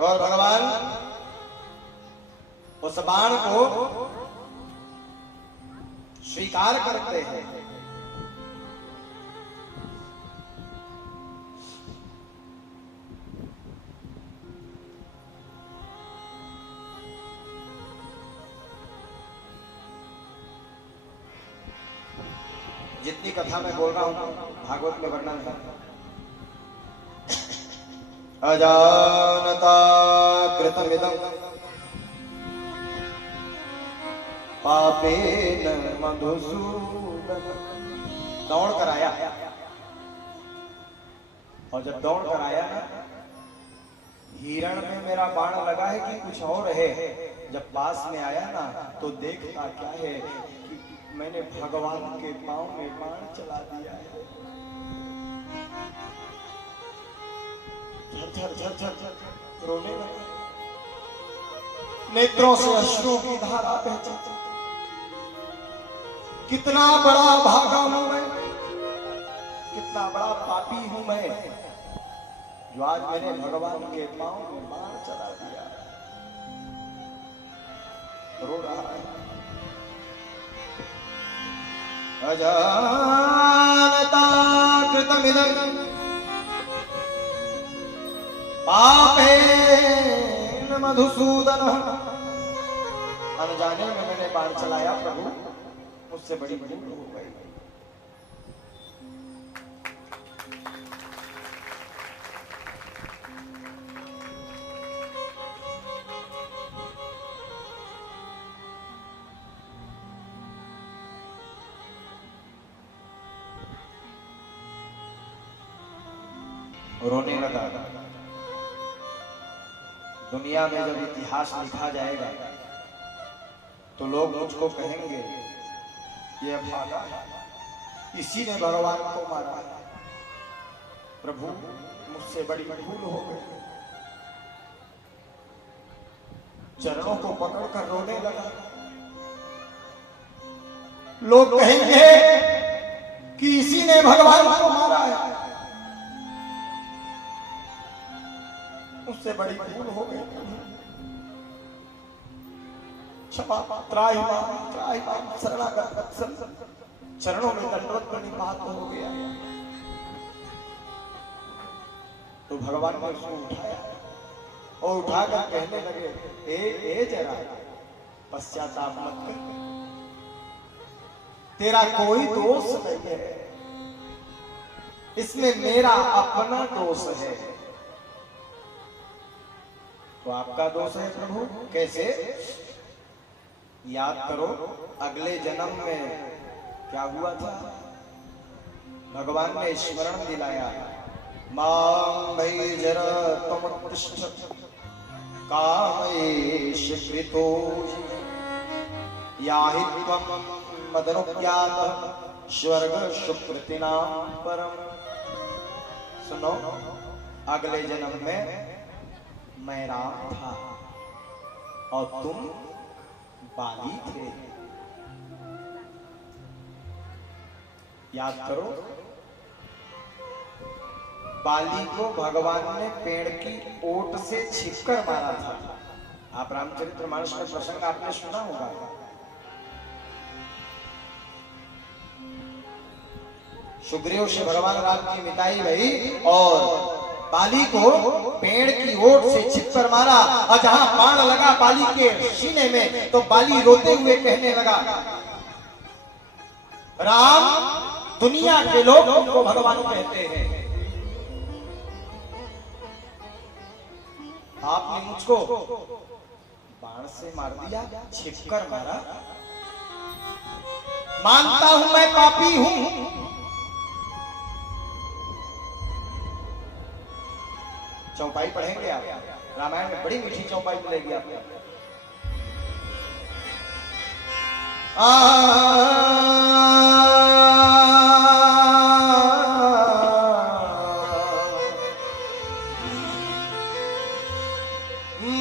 और भगवान उस बाण को स्वीकार करते हैं। जितनी कथा मैं बोल रहा हूं भागवत में वर्णन है। अजानता कृतमिदं पापेन मधुसूदन। दौड़ कर आया, और जब दौड़ कर आया ना, हिरण में मेरा बाण लगा है कि कुछ और है। जब पास में आया ना तो देखता क्या है कि मैंने भगवान के पांव में बाण चला दिया है। झर झर झर झर रोने लगा, नेत्रों से अश्रुओं की धारा बहती। कितना बड़ा भागा हूं मैं, कितना बड़ा पापी हूं मैं, जो आज मैंने भगवान के पांव में बाण चला दिया। रो रहा है। अजानता कृतमिदं पापेन मधुसूदन, अनजाने में मैंने बाण चलाया प्रभु, मुझसे बड़ी भूल हो गई। रोने लगा। दुनिया में जब इतिहास लिखा जाएगा तो लोग मुझको कहेंगे ये भागा, इसी ने भगवान को मारा। प्रभु मुझसे बड़ी भूल हो गई। चरणों को पकड़कर रोने लगा। लोग कहेंगे कि इसी ने भगवान को मारा है, उससे बड़ी भूल हो गई। क्षमा त्राहिमाम शरणागत वत्सल, चरणों में दंडवत प्रणिपात हो गया। तो भगवान ने उसको उठाया और उठाकर कहने लगे, ए जरा पश्चाताप मत कर, तेरा कोई दोष नहीं है, इसमें मेरा अपना दोष है। तो आपका दोष है प्रभु, कैसे? याद करो अगले जन्म में क्या हुआ था। भगवान ने स्मरण दिलाया, मां भई जरा तमुत्तिष्ठ कामेश कृतो याहि त्वं मदनुज्ञात स्वर्ग सुकृतिना परम। सुनो, अगले जन्म में मैं राम था और तुम बाली थे। याद करो, बाली को भगवान ने पेड़ की ओट से छिपकर मारा था। आप रामचरितमानस में प्रसंग आपने सुना होगा। सुग्रीव से भगवान राम की मिताई भई और बाली को पेड़ की ओट से छिपकर मारा, और जहां बाण लगा बाली के सीने में तो बाली रोते हुए कहने लगा, राम दुनिया के लोग उनको भगवान कहते हैं, आपने मुझको बाण से मार दिया, छिपकर मारा। मानता हूं मैं पापी हूं, चौपाई पढ़ेंगे आप, रामायण में बड़ी मीठी चौपाई मिलेगी आपको।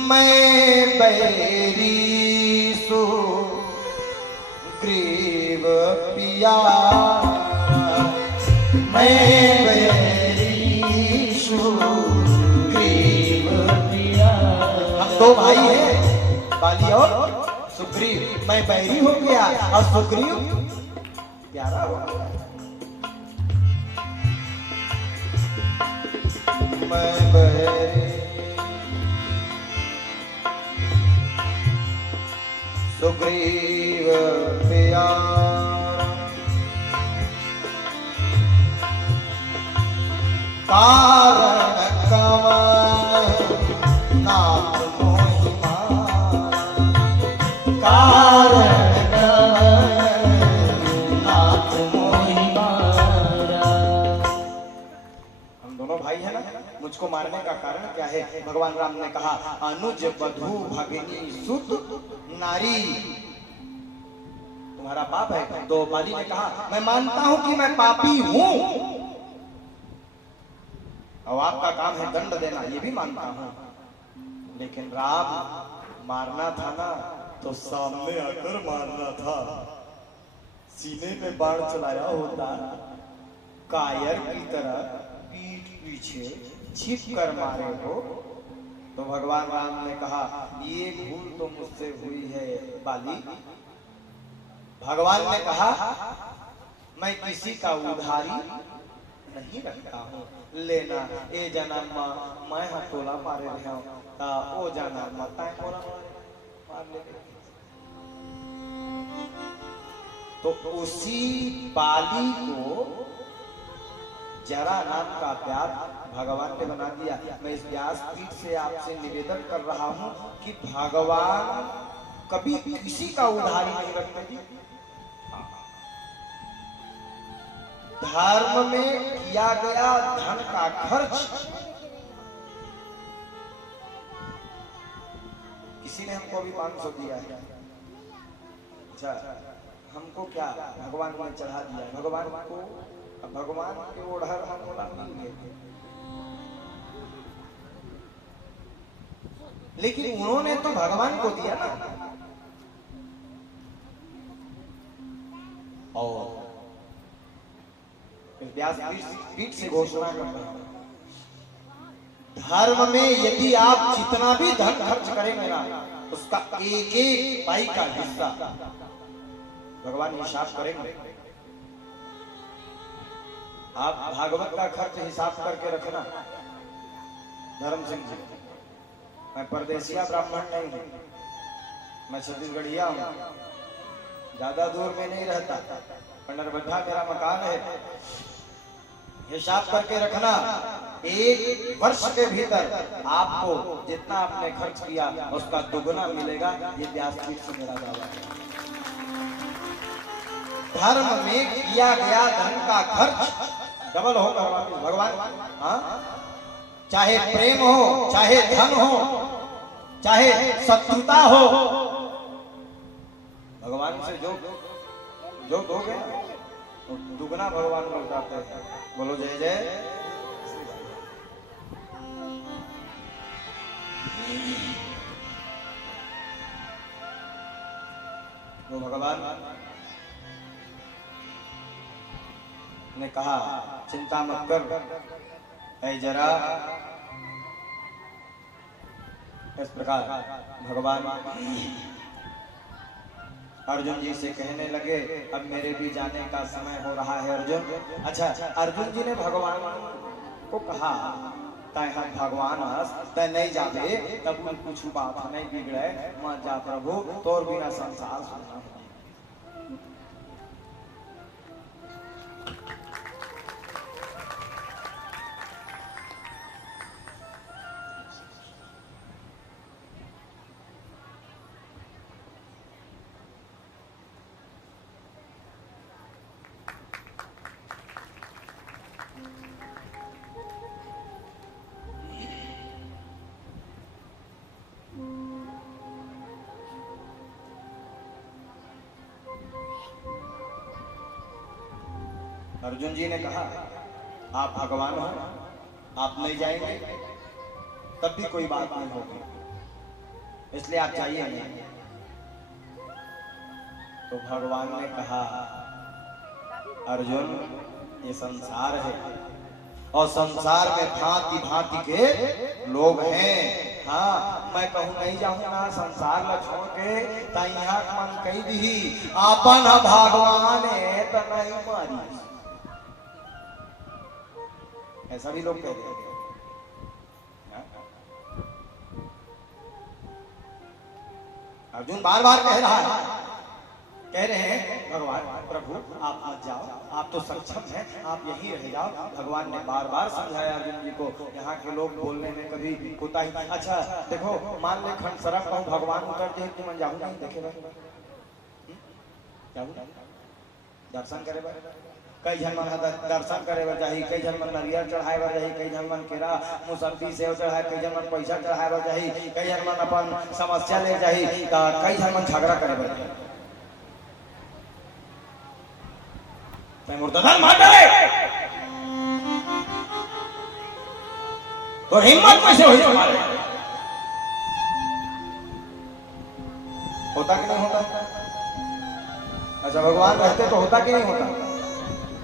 मैं बैरी सुग्रीव पिया, मैं बैरी सुग्रीव पिया। हम दो भाई हैं, बाली और सुग्रीव। मैं बैरी हो गया और सुग्रीव प्यारा हो गया। मैं बैरी सुग्रीव प्यारा, कारण कवन नाथ मोहि मारा, कारण कवन नाथ मोहि मारा। हम दोनों भाई हैं क्या है? भगवान राम ने कहा अनुज बधू भगिनी सुत नारी, तुम्हारा पाप है। तो बाली ने कहा मैं मानता हूं कि मैं पापी हूं, और आपका काम है दंड देना, ये भी मानता हूं, लेकिन राम मारना था ना तो सामने आकर मारना था, सीने में बाण चलाया होता, कायर की तरह पीठ पीछे छिप कर मारे हो। तो भगवान राम ने कहा ये भूल तो मुझसे हुई है बाली। भगवान ने कहा मैं किसी का उधारी नहीं रखता हूँ, लेना ए जन्म मैं हटोला मारे रहा हूँ, ओ जन्म ताए मोरा मार ले। तो उसी बाली को जरा नाम का प्यार भगवान ने बना दिया। मैं इस व्यासपीठ से आपसे निवेदन कर रहा हूं कि भगवान कभी किसी का उधारी नहीं रखते। धर्म में किया गया धन का खर्च किसी ने हमको अभी 500 दिया है, अच्छा हमको क्या भगवान ने चढ़ा दिया, भगवान को भगवान के ओढ़र हम मिल गए, लेकिन उन्होंने तो भगवान को दिया ना। और व्यासपीठ से घोषणा करता हूं, धर्म में यदि आप जितना भी धन खर्च करेंगे ना, उसका एक एक पाई का हिस्सा भगवान हिसाब करेंगे। आप भागवत का खर्च हिसाब करके रखना। धर्म सिंह जी, मैं परदेसिया ब्राह्मण नहीं हूं, मैं छत्तीसगढ़िया हूं, ज्यादा दूर में नहीं रहता, पंडरबड्ढा मेरा मकान है। हिसाब करके रखना, एक वर्ष के भीतर आपको जितना आपने खर्च किया उसका दुगना मिलेगा। ये व्यासपीठ से मेरा दावा है। धर्म में किया गया धन का खर्च डबल होगा भगवान। हाँ, चाहे प्रेम हो, चाहे धन हो, चाहे शत्रुता हो, भगवान से जो दोगे तो दुगना भगवान लौटाते हैं। बोलो जय जय। तो भगवान ने कहा चिंता मत कर ऐ जरा। इस प्रकार भगवान अर्जुन जी से कहने लगे अब मेरे भी जाने का समय हो रहा है अर्जुन। अच्छा, अर्जुन जी ने भगवान को कहा तय हम भगवान तय नहीं जाबे तब कुछ बात नहीं बिगड़े, मत जा प्रभु, तोर बिना संसार सुना। अर्जुन जी ने कहा आप भगवान हो, आप नहीं जाएंगे तब भी कोई बात नहीं होगी, इसलिए आप जाइए नहीं। तो भगवान ने कहा अर्जुन ये संसार है और संसार में भांति भांति के लोग हैं। हाँ, मैं कहूँ नहीं जाऊंगा संसार ला छोड़ के तैया मन कही दी आपन भगवान है तो नहीं मारी, ऐसा भी लोग कहते हैं। अर्जुन बार बार कह रहे हैं भगवान प्रभु आप मत जाओ, आप तो सक्षम हैं, आप यहीं रह जाओ। भगवान ने बार बार समझाया अर्जुन जी को, यहाँ के लोग बोलने में कभी कोताही। अच्छा देखो, मान ले खंड सरक कहूँ भगवान उतर दे कि मैं जाऊँ नहीं, देखे दर्शन करे कई जन मन दर्शन करे बर जाही, कई जन मन नरियल चढ़ाए बर जाही, कई जन मन केरा मुसब्बी सेव चढ़ाए, कई जन मन पैसा चढ़ाए बर जाही, कई जन मन अपन समस्या ले जाही, कई जन मन झगड़ा करे बर जाही। मैं मुर्तजन मार डाले तो हिम्मत कैसे हुई तुम्हारे? होता कि नहीं होता? अच्छा भगवान रहते तो होता कि नहीं होता?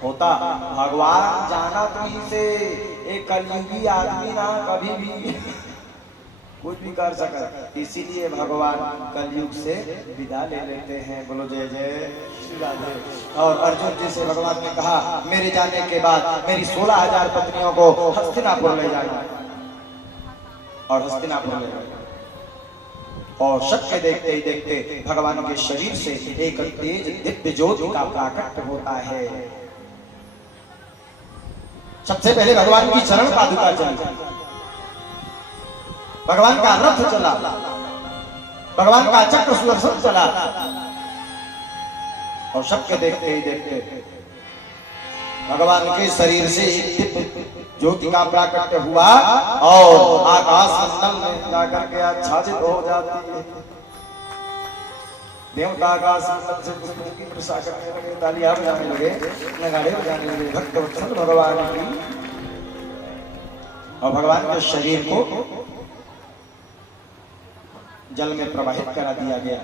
होता। भगवान जाना तुम्हीं से एक कलयुगी आदमी ना कभी भी कुछ भी कर सका, इसीलिए भगवान कलयुग से विदा ले लेते हैं। बोलो जय जय श्री राधे। और अर्जुन जी से भगवान ने कहा मेरे जाने के बाद मेरी 16,000 पत्नियों को हस्तिनापुर ले जाना, और हस्तिनापुर ले जाना। और सबके देखते ही देखते भगवान के शरीर से एक तेज दिव्य ज्योति का प्राकट होता है। सबसे पहले भगवान की चरण पादुका चली, भगवान का रथ चला, भगवान का चक्र सुदर्शन चला, और सबके देखते ही देखते भगवान के शरीर से एक दिव्य ज्योति का प्राकट्य हुआ और आकाश मंडल में जाकर के आच्छादित हो जाती है। देवता आकाश मंडल से पुष्पों की वर्षा करने लगे, तालियां बजाने लगे, नगाड़े बजाने लगे भक्तवत्सल भगवान की, और भगवान के शरीर को जल में प्रवाहित करा दिया गया।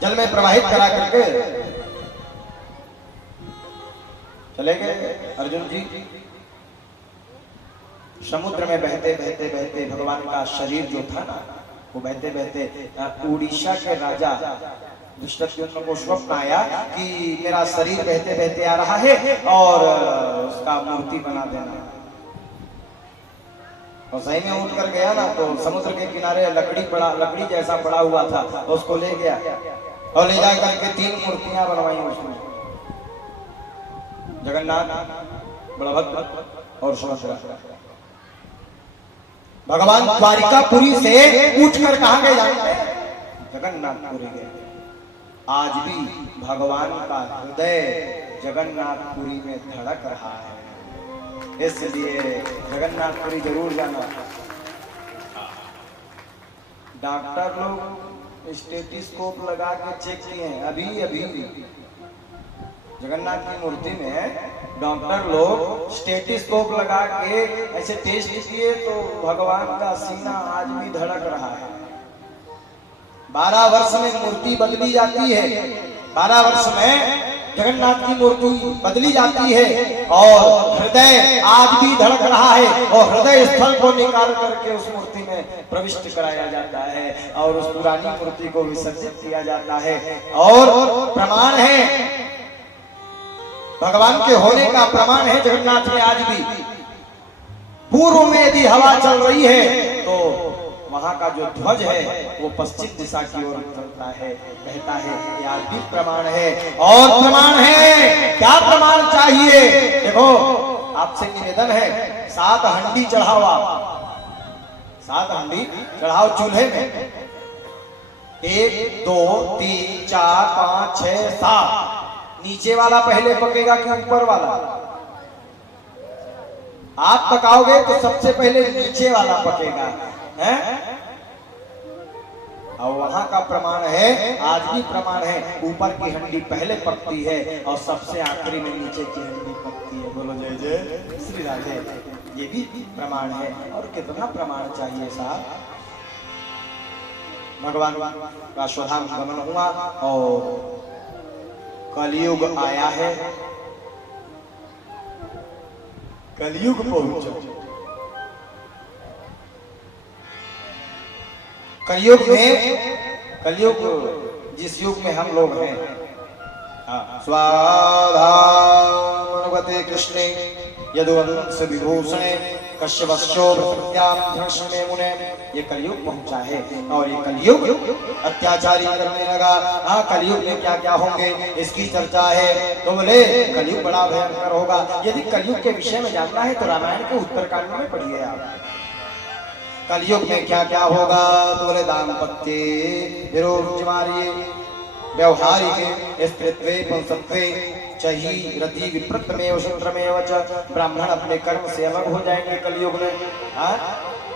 जल में प्रवाहित करा करके चले गए अर्जुन जी। समुद्र में बहते बहते बहते भगवान का शरीर जो था ना, वो बहते बहते उड़ीसा के राजा दुष्टद्युम्न को स्वप्न आया कि मेरा शरीर बहते बहते आ रहा है और उसका मूर्ति बना देना। और सही में उठ कर गया ना, तो समुद्र के किनारे लकड़ी जैसा पड़ा हुआ था, उसको ले गया और ले जा करके 3 मूर्तियां बनवाई उसमें, जगन्नाथ, बलभद्र और सुभद्रा। भगवान द्वारिकापुरी से उठकर कहां गए जानते हैं? जगन्नाथपुरी गए। आज भी भगवान का हृदय जगन्नाथपुरी में धड़क रहा है, इसलिए जगन्नाथपुरी जरूर जाना। डॉक्टर लोग स्टेथोस्कोप लगा के चेक किए हैं अभी जगन्नाथ की मूर्ति में डॉक्टर लोग स्टेथोस्कोप लगा के ऐसे टेस्ट किए तो भगवान का सीना आज भी धड़क रहा है। 12 वर्ष में मूर्ति बदली जाती है, 12 वर्ष में जगन्नाथ की मूर्ति बदली जाती है, और हृदय आज भी धड़क रहा है, और हृदय स्थल को निकाल करके उस मूर्ति में प्रविष्ट कराया जाता है और उस पुरानी मूर्ति को विसर्जित किया जाता है। और प्रमाण है, भगवान के होने का प्रमाण है जगन्नाथ में आज भी। पूर्व में यदि हवा चल रही है तो वहां का जो ध्वज है वो पश्चिम दिशा की ओर चलता है, कहता है, ये आज भी प्रमाण है। और प्रमाण है, क्या प्रमाण चाहिए? देखो आपसे निवेदन है, 7 हंडी चढ़ाओ, आप 7 हंडी चढ़ाओ चूल्हे में, 1 2 3 4 5 6 7। नीचे वाला पहले पकेगा कि ऊपर वाला? आप पकाओगे तो सबसे पहले नीचे वाला पकेगा, हैं? और वहां का प्रमाण है, आज भी प्रमाण है, ऊपर की हंडी पहले पकती है और सबसे आखिरी में नीचे की हंडी पकती है। बोलो जय जय श्री राधे। ये भी प्रमाण है। और कितना प्रमाण चाहिए साहब? भगवान का स्वधाम गमन हुआ और कलयुग आया है, कलयुग पहुंचा। कलयुग जिस युग में हम लोग हैं, स्वाधामनुगते कृष्णे यदुवंश विभूषणे कश्यपस्यो प्रत्याम धर्षणे मुने। ये कलयुग पहुंचा है और ये कलयुग अत्याचारी करने लगा। हाँ, कलयुग में क्या क्या होंगे इसकी चर्चा है। तो बोले कलयुग बड़ा भयंकर होगा। यदि कलयुग के विषय में जानना है तो रामायण के उत्तरकांड में पढ़िए आप। कलयुग में क्या क्या होगा? तो बोले दाम्पत्य विरोध मारिए, व्यवहारिके स्त्रीत्वे पुंसत्वे चही रति विप्रतमेव शूद्रमेव च। ब्राह्मण अपने कर्म से अलग हो जाएंगे कलयुग में। हाँ,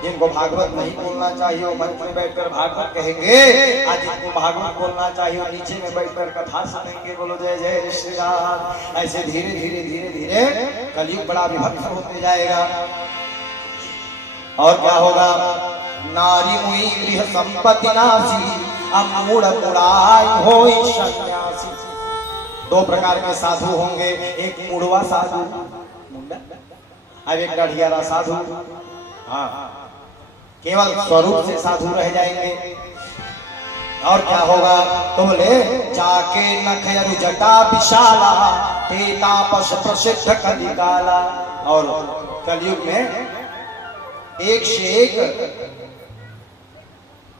जिनको भागवत नहीं बोलना चाहिए वो मंच में बैठकर भागवत कहेंगे, आज जिनको भागवत बोलना चाहिए वो नीचे में बैठकर कथा सुनेंगे। बोलो जय जय श्री राम। ऐसे धीरे धीरे धीरे धीरे कलयुग बड़ा विभक्त होते जाएगा। और क्या होगा? नारी मुई गृह संपत्ति नासी अमूढ़ मुड़ाई होई सन्यासी। दो प्रकार के साधु होंगे, एक मुड़वा साधु, अब एक गढ़ियारा साधु। हाँ, केवल स्वरूप से साधु रह जाएंगे। और क्या होगा? तो बोले जाके नखयरु जटा विशाला ते तापस प्रसिद्ध कलिकाला। और कलयुग में एक से एक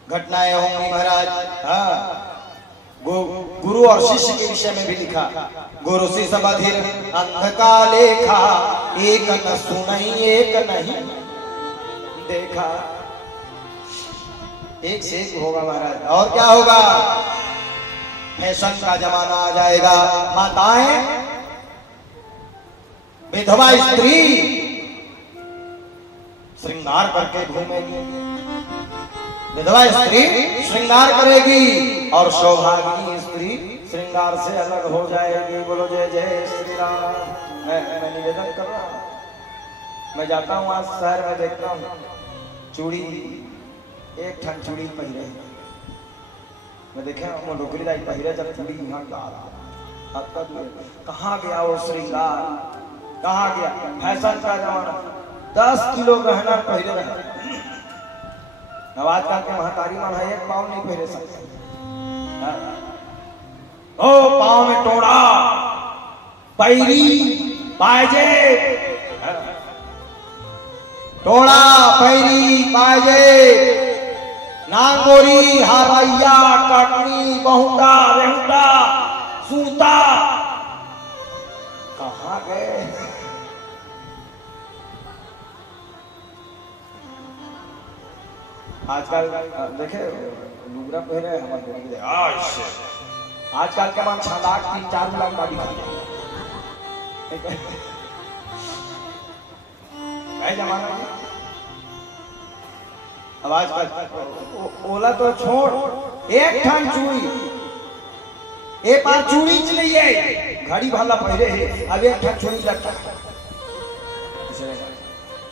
घटनाएं होंगी महाराज। हाँ, गुरु और शिष्य के विषय में भी लिखा, गुरु शिष्य बधिर अंधका लेखा, एक न सुनई एक नहीं देखा। एक से एक होगा महाराज। और क्या होगा? फैशन का जमाना आ जाएगा। माताएं विधवा स्त्री श्रृंगार करके घूमेगी, विधवा स्त्री श्रृंगार करेगी और सौभाग्यवती स्त्री श्रृंगार से अलग हो जाएगी। बोलो जय जय श्री राम। मैं निवेदन कर रहा हूँ, मैं जाता हूँ आज शहर में, देखता हूँ चूड़ी, एक ठन चूड़ी पहिरे, मैं देखे डोकरी दाई पहिरे जब चूड़ी यहाँ कहाँ गया वो श्रृंगार, कहाँ गया फैशन का जमाना। 10 किलो गहना पहिरे रहे। अब आजकल के महतारी मन है एक पाँव नहीं पहिरे सकते। ओ पाँव में टोड़ा, पैरी, पायजे, टोड़ा, पैरी, पायजे, नांगोरी, हरैया, कटनी, बहुटा, रेहुटा, सूता, कहाँ गए? आजकल देखे लुगरा पहने हमारे आजकल के मन 6 लाख 3-4 लाख गाड़ी जमाना। अब आजकल ओला तो छोड़, एक ठन चूड़ी, एक बार चूड़ी चलिए घड़ी भाला पहले है, अब एक ठन चूड़ी लगता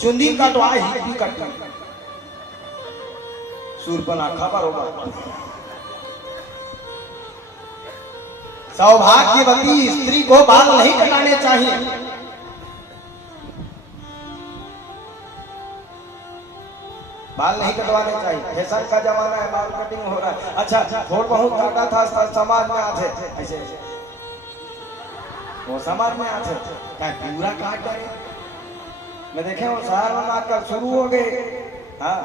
चुंदी कटवा ही कटना सूरपन आखा बरोबर। सौभाग्यवती स्त्री को बाल नहीं कटाने चाहिए। बाल नहीं कटवाने चाहिए, फैशन का जमाना है, बाल कटिंग हो रहा है। अच्छा थोड़ बहुत काटा था समाज में आते ऐसे वो समाज में आते क्या पूरा काट डाले। मैं देखे वो शहर में आजकल शुरू हो गए। हाँ,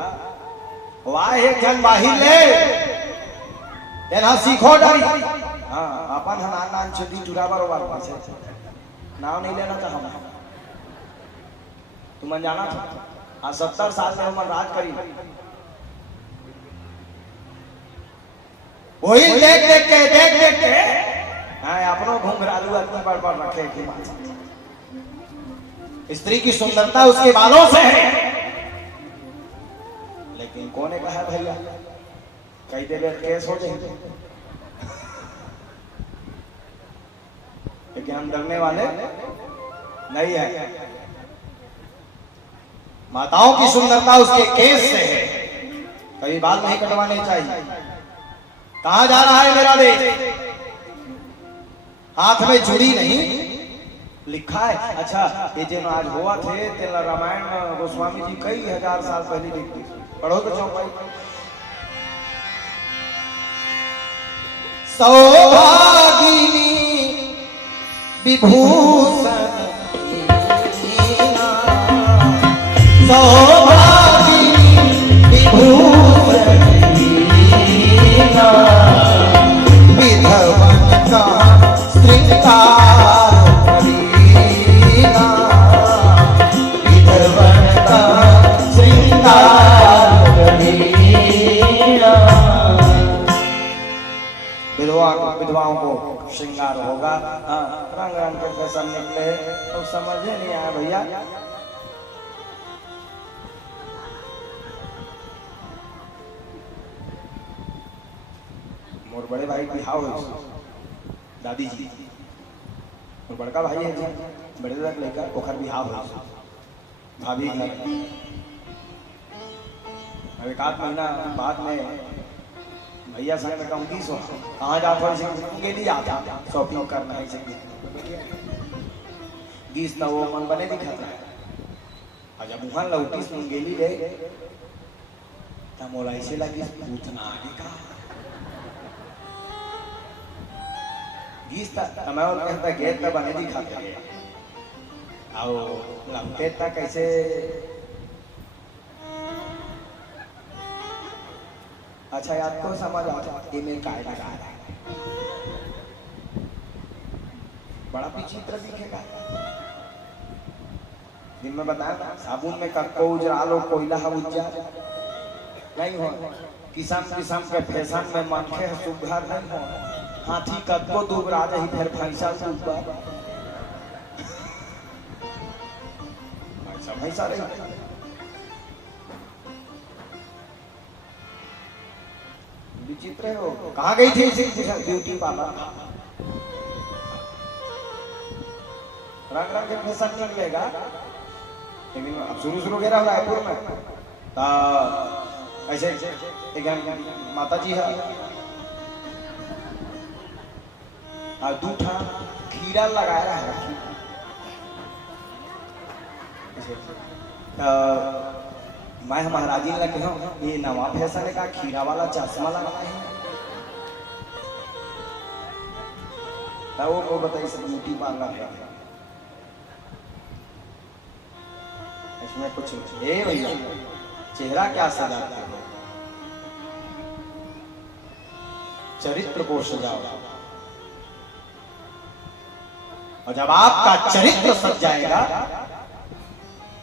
वाह एक जन बाहिर ले तेना सीखो डरी। हाँ, अपन नान चुदी चुरा बरोबर पास नाम नहीं लेना था हम, तुम जाना था। आज 70 साल में उम्र राज करी, वही देख देख के हाँ अपनों घुंघरालू आदमी पर रखे की बात। स्त्री की सुंदरता उसके बालों से है, लेकिन कौन कहा भैया कई देर केस हो जाएंगे, लेकिन हम डरने वाले नहीं है। माताओं की सुंदरता उसके केस से है, कभी बाल नहीं कटवाने चाहिए। कहां जा रहा है मेरा देश? हाथ में चूड़ी नहीं लिखा है। अच्छा ये जो आज हुआ थे तेला रामायण गोस्वामी जी कई हजार साल पहले लिखी, पढ़ो तो चौपाई। सौभागिनी विभूषण सौभागिनी विभूषण विधवन का श्रृंगार करीना, विधवन का श्रृंगार करीना। विधवा संसार होगा। हाँ, रंग रंग के फैशन निकले तो समझे नहीं आया भैया। मोर बड़े भाई बिहाव हो दादी जी, और बड़का भाई है जी बड़े तक लेकर ओखर बिहाव हो भाभी घर। अब एक आध महीना बाद में भैया संग में कहूँ की सो कहाँ जा थोड़ी गेली आता शॉपिंग करना है गीस ना वो मन बने दिखाता है। और जब वहाँ लौटी सुन गेली गए तब मोला ऐसे लगी पूछना आगे का गीस तक मैं और कहता गेट में बने दिखाता है आओ लंबे तक कैसे अच्छा याद तो समझ आता ये में काय लगा रहा है बड़ा विचित्र दिखेगा। दिन में बताया ना साबुन में कक्को उजरा लो कोयला उज्जा नहीं हो किसान किसान के फैशन में मनखे सुधार नहीं हो हाथी कक्को दुबरा रही फिर भैंसा सुबह भैंसा रही विचित्र हो। कहाँ गई थी ब्यूटी पार्लर रंग रंग के फैशन निकलेगा लेकिन अब शुरू गिरा रायपुर में ऐसे एक माता जी है दूठा खीरा लगाया है मैं महाराजी ने लगे हूँ ये नवा फैशन है का खीरा वाला चश्मा लगाना है तो वो बताइए सब ब्यूटी पार्लर है इसमें कुछ ए भैया चेहरा क्या सजाते हो चरित्र को सजाओ और जब आपका चरित्र सज जाएगा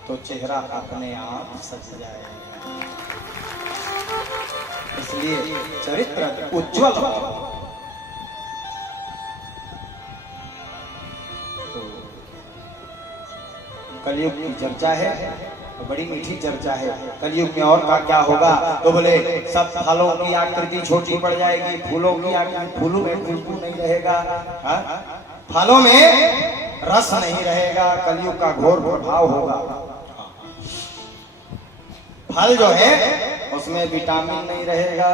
तो चेहरा अपने आप सज जाएगा। इसलिए चरित्र उज्जवल हो। तो कलयुग की चर्चा है तो बड़ी मीठी चर्चा है। कलयुग में और का क्या होगा तो बोले सब फलों की आकृति छोटी पड़ जाएगी फूलों की आकृति फूलों में खुशबू नहीं रहेगा फलों में रस नहीं रहेगा कलयुग का घोर प्रभाव होगा। फल जो है उसमें विटामिन नहीं रहेगा